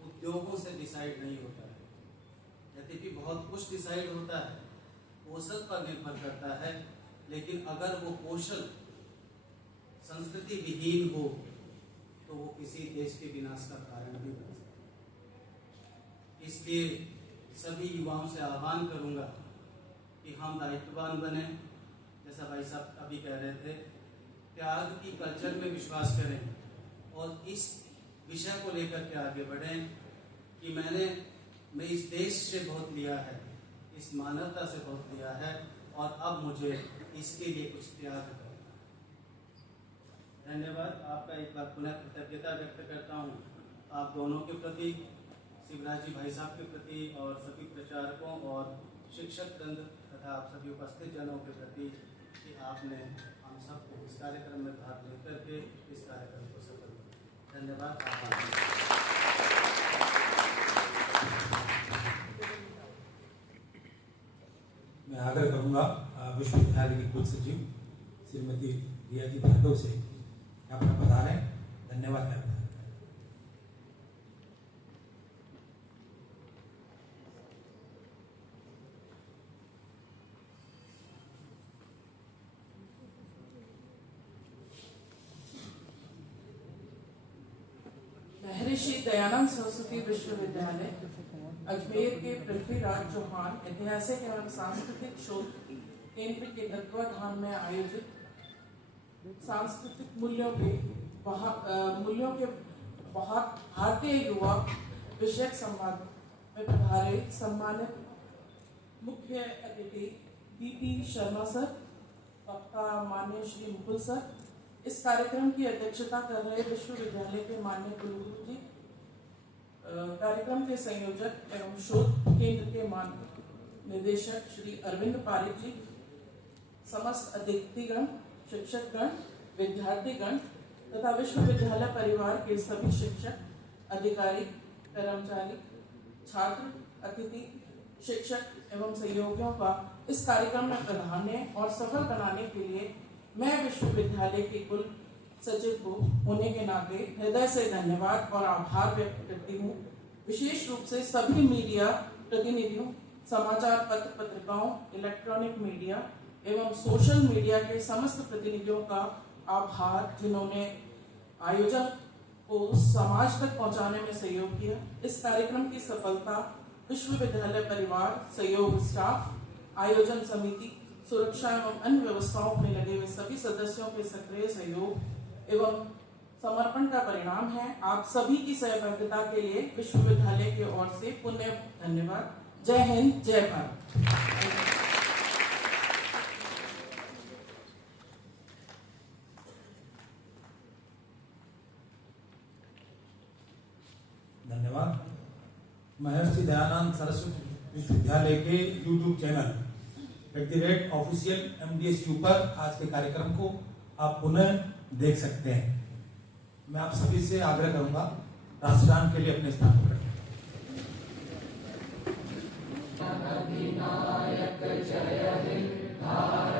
उद्योगों से डिसाइड नहीं होता है। यद्यपि बहुत कुछ डिसाइड होता है, कौशल पर निर्भर करता है, लेकिन अगर वो कौशल संस्कृति विहीन हो तो वो किसी देश के विनाश का कारण भी बन सकता है। इसलिए सभी युवाओं से आह्वान करूंगा कि हम दायित्ववान बने, जैसा भाई साहब अभी कह रहे थे, त्याग की कल्चर में विश्वास करें और इस विषय को लेकर के आगे बढ़ें कि मैं इस देश से बहुत लिया है, इस मानवता से बहुत लिया है, और अब मुझे इसके लिए कुछ त्याग करना है। धन्यवाद। आपका एक बार पुनः कृतज्ञता व्यक्त करता हूँ आप दोनों के प्रति, शिवराज जी भाई साहब के प्रति, और सभी प्रचारकों और शिक्षक वृंद तथा आप सभी उपस्थित जनों के प्रति कि आपने हम सबको इस कार्यक्रम में भाग लेकर के इस कार्यक्रम को सफल किया। धन्यवाद। मैं आग्रह करूंगा विश्वविद्यालय की कुल सचिव श्रीमती रिया जी भार्गव से अपना पधारें। धन्यवाद करते हैं। महर्षि दयानंद सरस्वती विश्वविद्यालय अजमेर के पृथ्वीराज चौहान ऐतिहासिक एवं सांस्कृतिक शोध केंद्र के तत्वाधान में आयोजित सांस्कृतिक मूल्यों के भारतीय युवा विषयक संवाद में पधारे सम्मानित मुख्य अतिथि बीपी शर्मा सर, वक्ता माननीय श्री मुकुल सर, इस कार्यक्रम की अध्यक्षता कर रहे विश्वविद्यालय के माननीय कुलगुरु जी, कार्यक्रम के संयोजक एवं शोध केंद्र के माननीय निदेशक श्री अरविंद पारिक जी, समस्त अतिथिगण, शिक्षकगण, विद्यार्थीगण तथा विश्वविद्यालय परिवार के सभी शिक्षक, अधिकारी, कर्मचारी, छात्र, अतिथि, शिक्षक एवं सहयोगियों का इस कार्यक्रम में पधारने और सफल बनाने के लिए मैं विश्वविद्यालय के कुल सचिव को होने के नाते हृदय से धन्यवाद और आभार व्यक्त करती हूँ। विशेष रूप से सभी मीडिया प्रतिनिधियों, समाचार पत्र पत्रिकाओं, इलेक्ट्रॉनिक मीडिया एवं सोशल मीडिया के समस्त प्रतिनिधियों का आभार, जिन्होंने आयोजन को समाज तक पहुंचाने में सहयोग किया। इस कार्यक्रम की सफलता विश्वविद्यालय परिवार, सहयोग स्टाफ, आयोजन समिति, सुरक्षा एवं अन्य व्यवस्थाओं में लगे हुए सभी सदस्यों के सक्रिय सहयोग एवं समर्पण का परिणाम है। आप सभी की सहभागिता के लिए विश्वविद्यालय की ओर से पुनः धन्यवाद। जय हिंद, जय भारत। धन्यवाद। महर्षि दयानंद सरस्वती विश्वविद्यालय के YouTube चैनल @official MDSU पर आज के कार्यक्रम को आप पुनः देख सकते हैं। मैं आप सभी से आग्रह करूंगा राष्ट्रगान के लिए अपने स्थान पर अधिनायक जय हिंद।